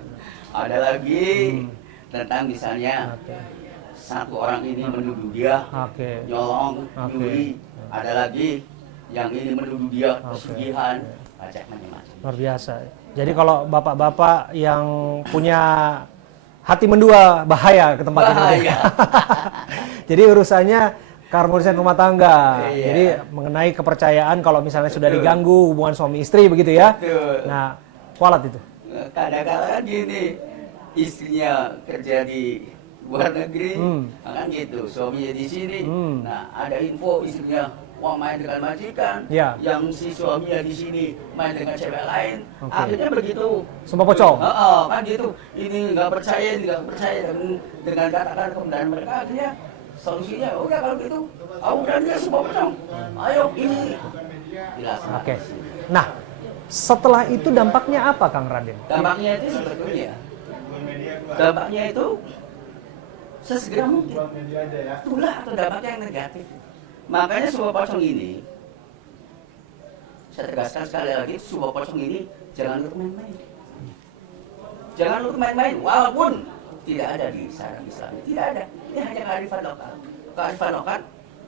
Ada lagi tentang misalnya satu orang ini menuduh dia nyolong, nyuri. Ada lagi yang ini menuduh dia pesugihan, pajak macam-macam. Luar biasa. Jadi kalau bapak-bapak yang punya hati mendua bahaya ke tempat ini. Jadi urusannya keharmonisan rumah tangga. Jadi mengenai kepercayaan kalau misalnya sudah diganggu hubungan suami istri begitu ya. Nah, kualat itu. Kadang-kadang gini, istrinya kerja di luar negeri, kan gitu, suaminya di sini. Nah, ada info istrinya main dengan majikan, yang si suaminya di sini main dengan cewek lain. Akhirnya begitu. Sumpah Pocong. Kan gitu. Ini nggak percaya dengan kata-kata kebenaran mereka. Akhirnya solusinya, udah kalau gitu, aku berani Sumpah Pocong. Ayo ini. Oke. Nah, setelah itu dampaknya apa, Kang Raden? Dampaknya itu sebetulnya, dampaknya itu sesegera mungkin. Itulah atau dampaknya yang negatif. Makanya Sumpah Pocong ini, saya tegaskan sekali lagi, Sumpah Pocong ini jangan lu main-main. Jangan lu main-main, walaupun tidak ada di syariat Islam, tidak ada. Ini hanya kearifan lokal.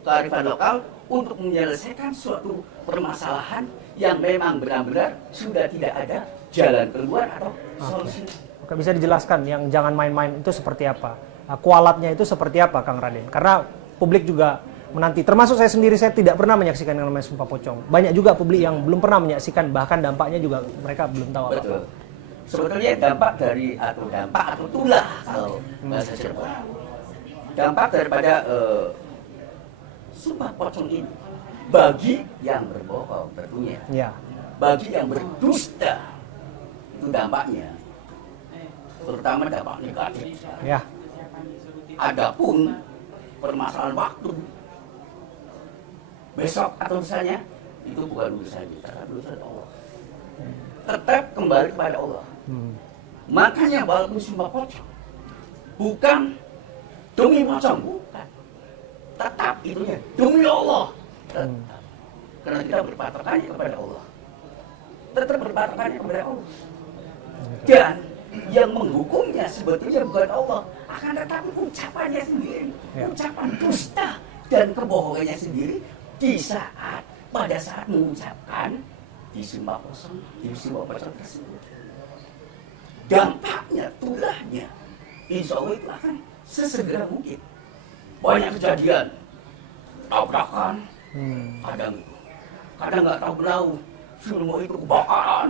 Kearifan lokal untuk menyelesaikan suatu permasalahan yang memang benar-benar sudah tidak ada jalan keluar atau solusi. Oke, bisa dijelaskan yang jangan main-main itu seperti apa? Kualatnya itu seperti apa, Kang Raden? Karena publik juga menanti, termasuk saya sendiri, saya tidak pernah menyaksikan yang namanya Sumpah Pocong. Banyak juga publik yang belum pernah menyaksikan, bahkan dampaknya juga mereka belum tahu apa-apa. Betul. Sebetulnya dampak atau tulah kalau bahasa Cirebon. Dampak daripada Sumpah Pocong ini bagi yang berbohong tentunya. Ya. Bagi yang berdusta itu dampaknya. Terutama dampak negatif. Ya. Adapun permasalahan waktu besok atau misalnya itu bukan urusan kita, tapi urusan Allah. tetap kembali kepada Allah. Makanya walaupun sumpah pocong, bukan demi pocong, bukan. Tetap itunya demi Allah. Tetap. Karena kita berpatokannya kepada Allah. Tetap berpatokannya kepada Allah. Dan yang menghukumnya sebetulnya bukan Allah, akan tetapi ucapannya sendiri, ucapan dusta dan kebohongannya sendiri pada saat mengucapkan di sumpah pocong tersebut. Dampaknya, tulahnya, insya Allah itu akan sesegera mungkin. Banyak kejadian, tabrakan, kadang nggak tahu tahu, semua itu kebakaran,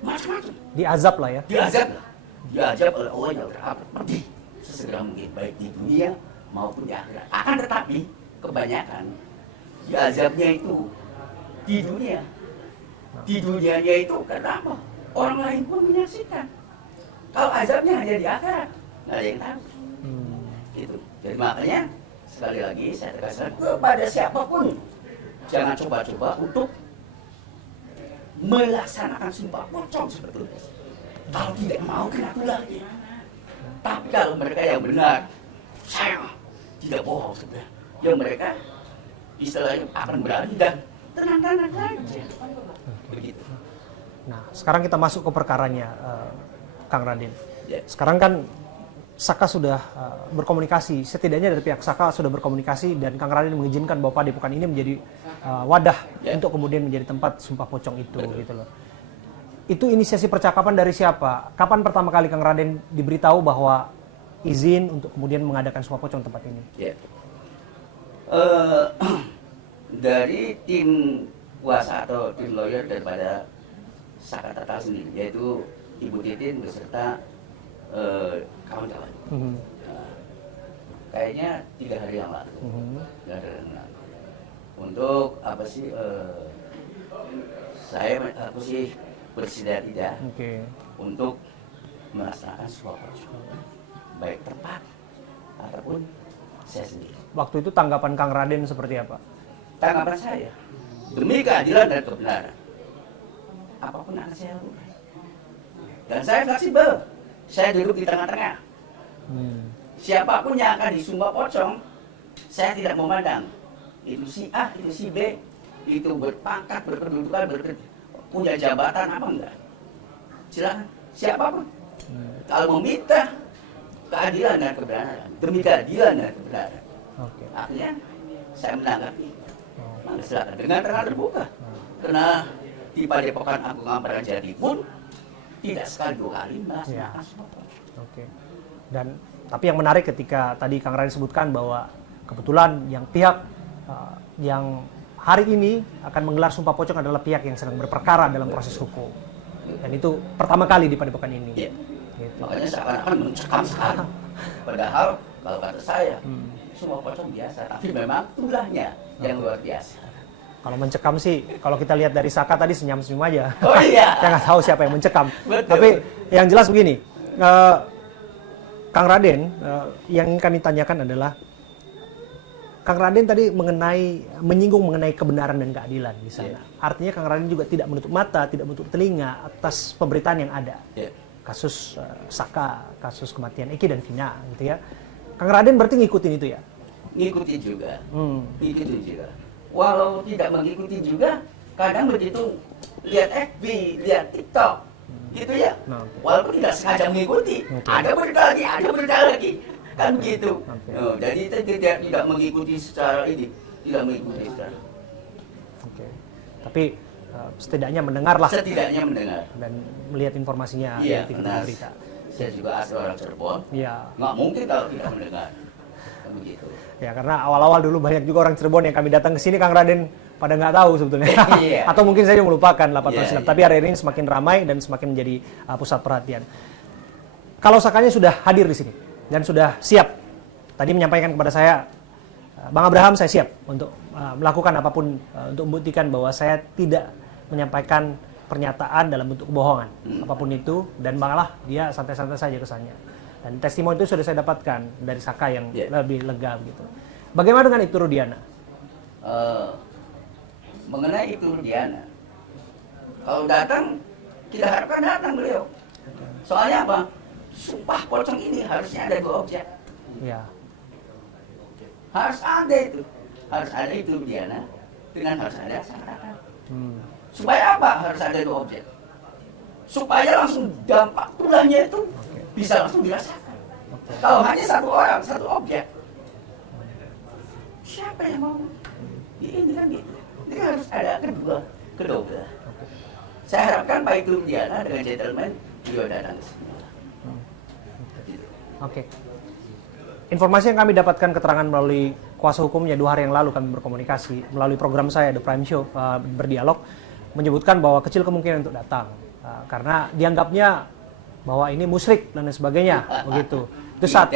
macam-macam. Diazab lah ya. Diazab oleh Allah yang teramat pedih sesegera mungkin, baik di dunia maupun di akhirat. Akan tetapi kebanyakan diazabnya itu di dunia. Di dunianya itu kenapa? Orang lain pun menyaksikan. Kalau azabnya hanya di akhirat, nggak ada yang tahu. Gitu. Jadi makanya sekali lagi saya tegaskan kepada siapapun, jangan coba-coba untuk melaksanakan sumpah pocong sebetulnya. Kalau tidak mau kena tulahnya. Tapi kalau mereka yang benar, saya tidak bohong sebenarnya. Yang mereka istilahnya akan berani dan tenang-tenang saja. Begitu. Nah, sekarang kita masuk ke perkaranya, Kang Raden. Ya. Sekarang kan Saka sudah berkomunikasi, setidaknya dari pihak Saka sudah berkomunikasi dan Kang Raden mengizinkan bahwa Padepokan ini menjadi wadah untuk kemudian menjadi tempat sumpah pocong itu, gitu loh. Itu inisiasi percakapan dari siapa? Kapan pertama kali Kang Raden diberitahu bahwa izin untuk kemudian mengadakan sumpah pocong tempat ini? Ya. Dari tim kuasa atau tim lawyer daripada Saka Tatal sendiri, yaitu Ibu Titin beserta kawan-kawan. Kayaknya 3 hari yang lalu. 3 hari yang lalu. Untuk apa sih? Aku sih bersedia tidak untuk melaksanakan sebuah pocong, baik tempat ataupun saya sendiri. Waktu itu tanggapan Kang Raden seperti apa? Tanggapan saya, demi keadilan dan kebenaran, apapun akan saya lakukan. Dan saya fleksibel, saya duduk di tengah-tengah. Siapapun yang akan disumpah pocong, saya tidak memandang. Itu si A, itu si B, itu berpangkat, berkedudukan, punya jabatan apa enggak. Silakan, siapapun. Kalau meminta keadilan dan kebenaran, demi keadilan dan kebenaran, akhirnya saya menanggapi. Maka silakan dengan terang terbuka. Karena di Padepokan Agung Ampera Jati pun tidak sekali 2 kali melaksanakan sumpah pocong. Dan tapi yang menarik ketika tadi Kang Raden sebutkan bahwa kebetulan yang pihak yang hari ini akan menggelar sumpah pocong adalah pihak yang sedang berperkara dalam proses hukum. Dan itu pertama kali di Padepokan ini. Gitu. Makanya seakan-akan mencekam sekali. Padahal kalau kata saya, sumpah pocong biasa, tapi memang tulahnya yang luar biasa. Kalau mencekam sih, kalau kita lihat dari Saka tadi senyum-senyum aja. Oh iya. Saya nggak tahu siapa yang mencekam. Betul. Tapi yang jelas begini, Kang Raden, yang ingin kami tanyakan adalah, Kang Raden tadi menyinggung mengenai kebenaran dan keadilan di sana. Artinya Kang Raden juga tidak menutup mata, tidak menutup telinga atas pemberitaan yang ada. Kasus Saka, kasus kematian Eki dan Vina, gitu ya. Kang Raden berarti ngikutin itu ya? Ngikutin juga. Ngikutin juga. Walau tidak mengikuti juga, kadang begitu lihat FB, lihat TikTok, gitu ya. Walaupun tidak sengaja mengikuti, ada berita lagi, kan begitu. Jadi kita tidak mengikuti secara ini, tidak mengikuti secara. Tapi setidaknya mendengar lah. Setidaknya mendengar. Dan melihat informasinya di TV dan berita. Saya juga asli orang Cirebon. Iya. Nggak mungkin kalau tidak mendengar. Begitu. Ya karena awal-awal dulu banyak juga orang Cirebon yang kami datang ke sini, Kang Raden pada nggak tahu sebetulnya. Atau mungkin saya melupakan 8 tahun silam. Tapi hari ini semakin ramai dan semakin menjadi pusat perhatian. Kalau Sakanya sudah hadir di sini dan sudah siap, tadi menyampaikan kepada saya, Bang Abraham, saya siap untuk melakukan apapun untuk membuktikan bahwa saya tidak menyampaikan pernyataan dalam bentuk kebohongan, apapun itu, dan malah dia santai-santai saja kesannya. Dan testimoni itu sudah saya dapatkan dari Saka yang lebih lega gitu. Bagaimana dengan Ibtu Rudiana? Mengenai Ibtu Rudiana, Kalau datang, kita harapkan datang beliau. Soalnya apa? Sumpah pocong ini harusnya ada 2 objek. Ya. Harus ada itu. Harus ada itu Diana dengan harus ada Sakatatal. Supaya apa? Harus ada 2 objek. Supaya langsung dampak tulangnya itu bisa langsung dirasakan. Kalau hanya 1 orang, 1 objek, siapa yang mau? Ini kan gitu. Ini harus ada kedua. Saya harapkan Pak Itu Diana dengan gentleman beliau datang ke sini. Oke. Informasi yang kami dapatkan keterangan melalui kuasa hukumnya 2 hari yang lalu kami berkomunikasi melalui program saya The Prime Show berdialog menyebutkan bahwa kecil kemungkinan untuk datang karena dianggapnya bahwa ini musyrik dan lain sebagainya begitu. Itu satu.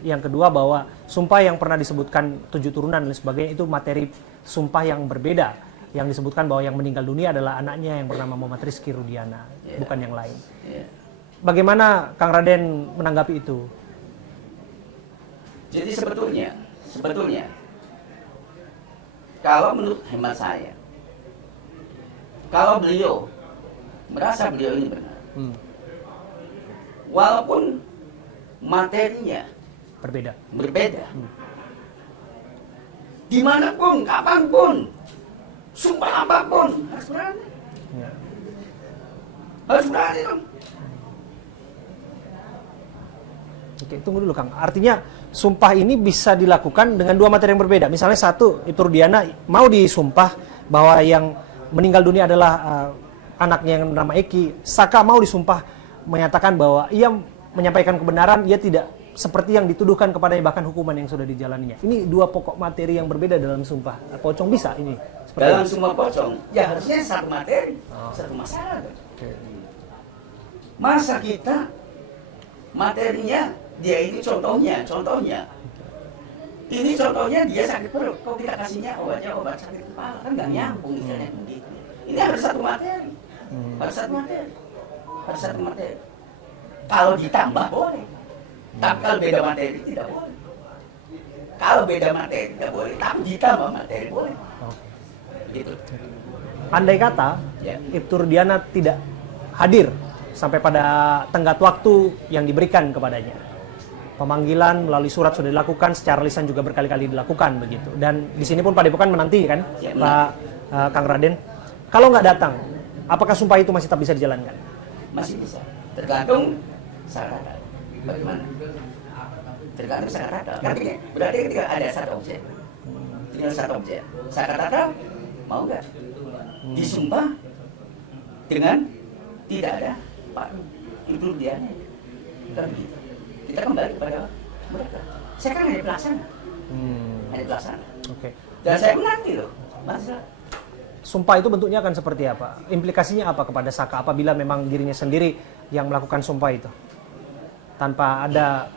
Yang kedua bahwa sumpah yang pernah disebutkan 7 turunan dan sebagainya itu materi sumpah yang berbeda yang disebutkan bahwa yang meninggal dunia adalah anaknya yang bernama Muhammad Rizky Rudiana bukan yang lain. Bagaimana Kang Raden menanggapi itu? Jadi sebetulnya kalau menurut hemat saya, kalau beliau merasa beliau ini benar, walaupun materinya berbeda, dimanapun, kapanpun, sumpah apapun harus berani, harus berani dong. Oke, tunggu dulu Kang. Artinya sumpah ini bisa dilakukan dengan 2 materi yang berbeda. Misalnya satu, itu Rudiana mau disumpah bahwa yang meninggal dunia adalah anaknya yang bernama Eki. Saka mau disumpah menyatakan bahwa ia menyampaikan kebenaran, ia tidak seperti yang dituduhkan kepadanya bahkan hukuman yang sudah dijalaninya. Ini 2 pokok materi yang berbeda dalam sumpah. Pocong bisa ini? Dalam sumpah pocong, ya harusnya 1 materi, 1 masalah. Masa kita materinya dia ini contohnya ini contohnya dia sakit perut, kok kita kasihnya obat sakit kepala, kan nggak nyambung misalnya begitu. Ini harus 1 materi, harus satu materi. Kalau ditambah boleh, tapi kalau beda materi tidak boleh. Kalau beda materi tidak boleh, tapi ditambah materi boleh. Begitu. Andai kata Ibtu Rudiana tidak hadir sampai pada tenggat waktu yang diberikan kepadanya. Pemanggilan melalui surat sudah dilakukan, secara lisan juga berkali-kali dilakukan begitu. Dan di sini pun Padepokan menanti kan, Pak Kang Raden. Kalau nggak datang, apakah sumpah itu masih tetap bisa dijalankan? Masih bisa. Tergantung Sakatatal. Bagaimana? Tergantung Sakatatal. Berarti ketika ada 1 objek, tinggal 1 objek. Sakatatal mau nggak disumpah dengan tidak ada Pak Ibtu Rudiana? Kan begitu. Kita kembali kepada mereka. Saya kan hanya pelaksana. Oke. Dan saya menanti loh, masalah. Sumpah itu bentuknya akan seperti apa? Implikasinya apa kepada Saka apabila memang dirinya sendiri yang melakukan sumpah itu? Tanpa ada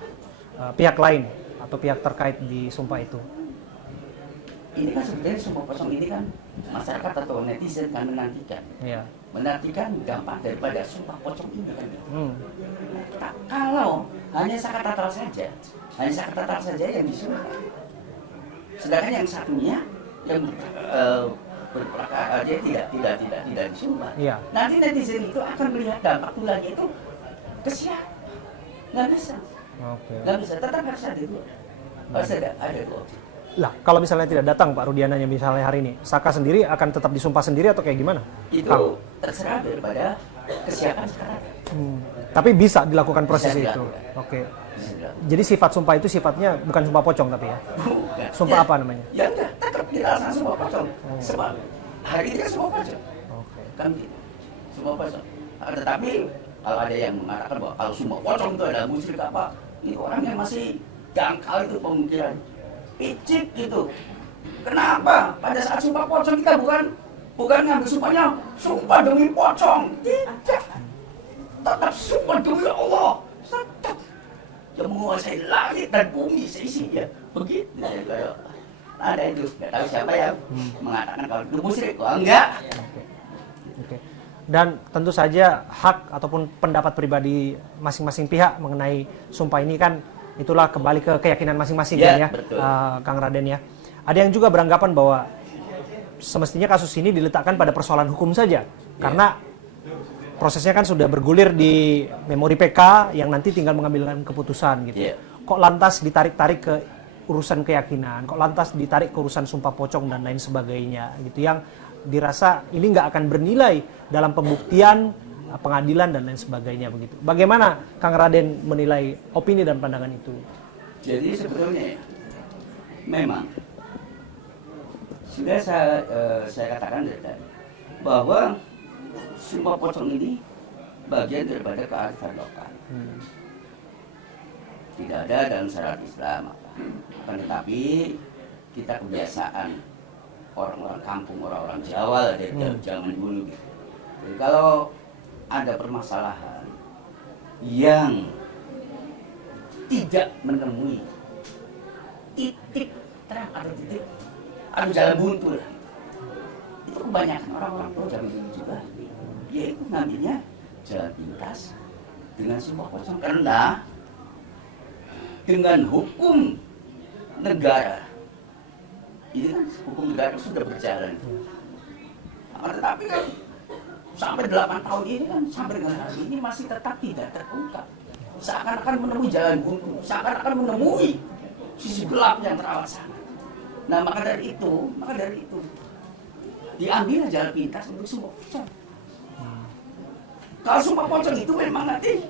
pihak lain atau pihak terkait di sumpah itu? Ini kan sebenarnya sumpah pocong ini kan masyarakat atau netizen kan menantikan. Iya. Menantikan dampak daripada sumpah pocong ini kan. Kalau hanya Sakatatal saja yang disumpah. Sedangkan yang satunya yang berprakara dia tidak disumpah. Iya. Nanti netizen itu akan melihat dampak tulangnya itu ke siapa? Nggak bisa. Oke. Nggak bisa. Tetap harus ada 2. Harus ada 2. Lah, kalau misalnya tidak datang Pak Rudiananya misalnya hari ini, Saka sendiri akan tetap disumpah sendiri atau kayak gimana? Itu terserah daripada kesiapan sekarang. Tapi bisa dilakukan proses itu. Oke. Jadi sifat sumpah itu sifatnya bukan sumpah pocong tapi ya? Bukan. Sumpah apa namanya? Ya enggak, tetap dilaksanakan sumpah pocong. Sebab hari ini kan sumpah pocong. Oke. Kan gitu. Sumpah pocong. Tetapi kalau ada yang mengatakan bahwa kalau sumpah pocong itu adalah musyrik apa, ini orang yang masih dangkal itu pemikiran. Picik gitu. Kenapa? Pada saat sumpah pocong kita bukan ngambil sumpahnya sumpah demi pocong. Tidak. Tetap sumpah demi Allah. Tetap. Yang menguasai langit dan bumi seisinya. Begitu. Kayak ada itu. Nggak tahu siapa yang mengatakan kalau itu musyrik. Oh, enggak. Oke. Dan tentu saja hak ataupun pendapat pribadi masing-masing pihak mengenai sumpah ini kan itulah kembali ke keyakinan masing-masing ya, kan ya, Kang Raden ya. Ada yang juga beranggapan bahwa semestinya kasus ini diletakkan pada persoalan hukum saja, karena prosesnya kan sudah bergulir di memori PK yang nanti tinggal mengambilkan keputusan gitu. Kok lantas ditarik-tarik ke urusan keyakinan, kok lantas ditarik ke urusan sumpah pocong dan lain sebagainya gitu, yang dirasa ini nggak akan bernilai dalam pembuktian pengadilan dan lain sebagainya begitu. Bagaimana Kang Raden menilai opini dan pandangan itu? Jadi sebetulnya memang sudah saya katakan dari tadi bahwa sumpah pocong ini bagian daripada kearifan lokal. Tidak ada dalam syariat Islam. Akan tetapi kita kebiasaan orang-orang kampung, orang-orang Jawa dari zaman dulu gitu. Jadi kalau ada permasalahan yang tidak menemui titik terang atau titik atau jalan buntu lah, itu kebanyakan orang-orang tua zaman dulu juga, yaitu ngambilnya jalan pintas dengan sumpah pocong, karena dengan hukum negara ini kan hukum negara sudah berjalan. Tetapi kan sampai 8 tahun ini kan, sampai dengan hari ini masih tetap tidak terungkap. Seakan-akan menemui jalan buntu, seakan-akan menemui sisi gelap yang terawat sana. Nah maka dari itu diambil jalan pintas untuk sumpah pocong. Kalau sumpah pocong itu memang nanti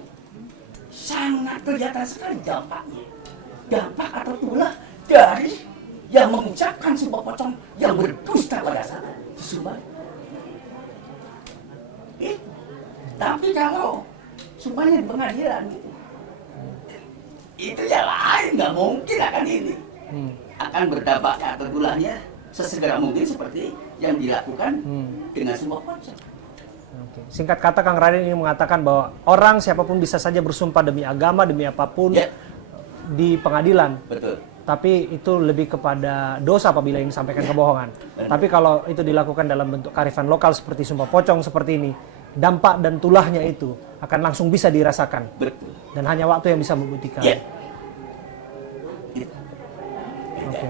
sangat kelihatan sekali dampaknya. Dampak atau tulah dari yang mengucapkan sumpah pocong yang berdusta pada saat disumpah. Tapi kalau sumpahnya di pengadilan gitu, itu ya lain, nggak mungkin akan ini. Akan berdampak atau tulahnya sesegera mungkin seperti yang dilakukan dengan sumpah pocong. Singkat kata Kang Raden ingin mengatakan bahwa orang siapapun bisa saja bersumpah demi agama, demi apapun di pengadilan. Betul. Tapi itu lebih kepada dosa apabila ingin sampaikan kebohongan. Tapi kalau itu dilakukan dalam bentuk kearifan lokal seperti sumpah pocong seperti ini, dampak dan tulahnya itu akan langsung bisa dirasakan. Betul. Dan hanya waktu yang bisa membuktikan. Oke.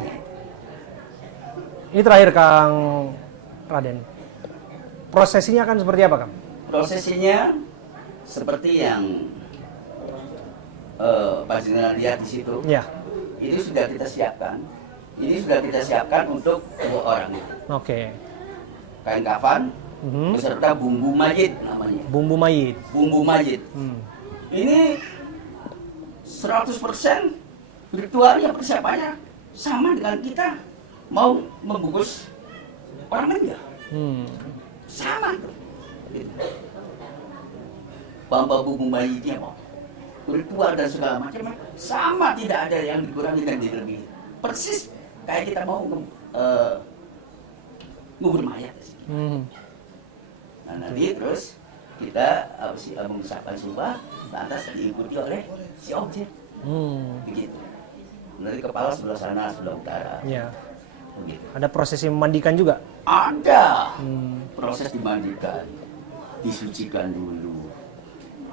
Ini terakhir Kang Raden. Prosesinya kan seperti apa, Kang? Prosesinya seperti yang Pak Jenderal lihat di situ. Ya. Ini sudah kita siapkan. Ini sudah kita siapkan untuk 2 orang. Oke. Kain kafan beserta bumbu mayit namanya. Bumbu mayit. Bumbu mayit. Ini 100% ritualnya, persiapannya sama dengan kita mau membungkus orang meninggal. Sama tuh. Bamba bumbu mayitnya mau ritual dan segala macam sama, tidak ada yang dikurangi dan dilebihi. Persis kayak kita mau ngubur mayat. Nah nanti terus kita mengucapkan sumpah, lantas diikuti oleh si objek. Begitu. Nanti kepala sebelah sana, sebelah utara. Ya. Begitu. Ada prosesi memandikan juga? Ada. Proses dimandikan, disucikan dulu.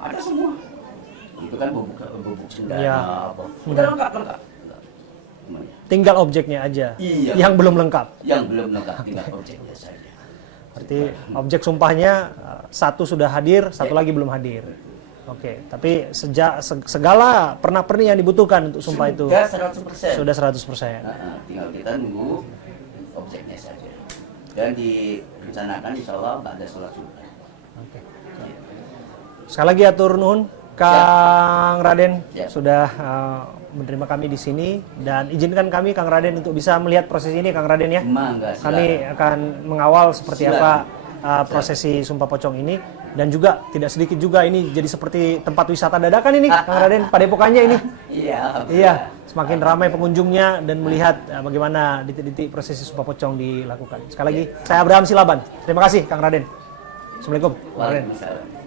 Ada semua. Itu kan bubuk cendana apa. Udah lengkap. Tinggal objeknya aja. Iya. Yang belum lengkap. Yang belum lengkap tinggal objeknya saja. Berarti objek sumpahnya satu sudah hadir, satu lagi belum hadir. Oke, tapi segala pernak-pernik yang dibutuhkan untuk sumpah itu Sudah 100%. Tinggal kita nunggu objeknya saja. Dan direncanakan insya Allah nggak ada sholat sunnah. Oke. Sekali lagi atur nuhun Kang Raden sudah menerima kami di sini, dan izinkan kami Kang Raden untuk bisa melihat proses ini Kang Raden ya. Kami akan mengawal seperti apa prosesi sumpah pocong ini, dan juga tidak sedikit juga ini jadi seperti tempat wisata dadakan ini Kang Raden, padepokannya ini. Iya, semakin ramai pengunjungnya dan melihat bagaimana detik-detik prosesi sumpah pocong dilakukan. Sekali lagi saya Abraham Silaban. Terima kasih Kang Raden. Assalamualaikum. Waalaikumsalam.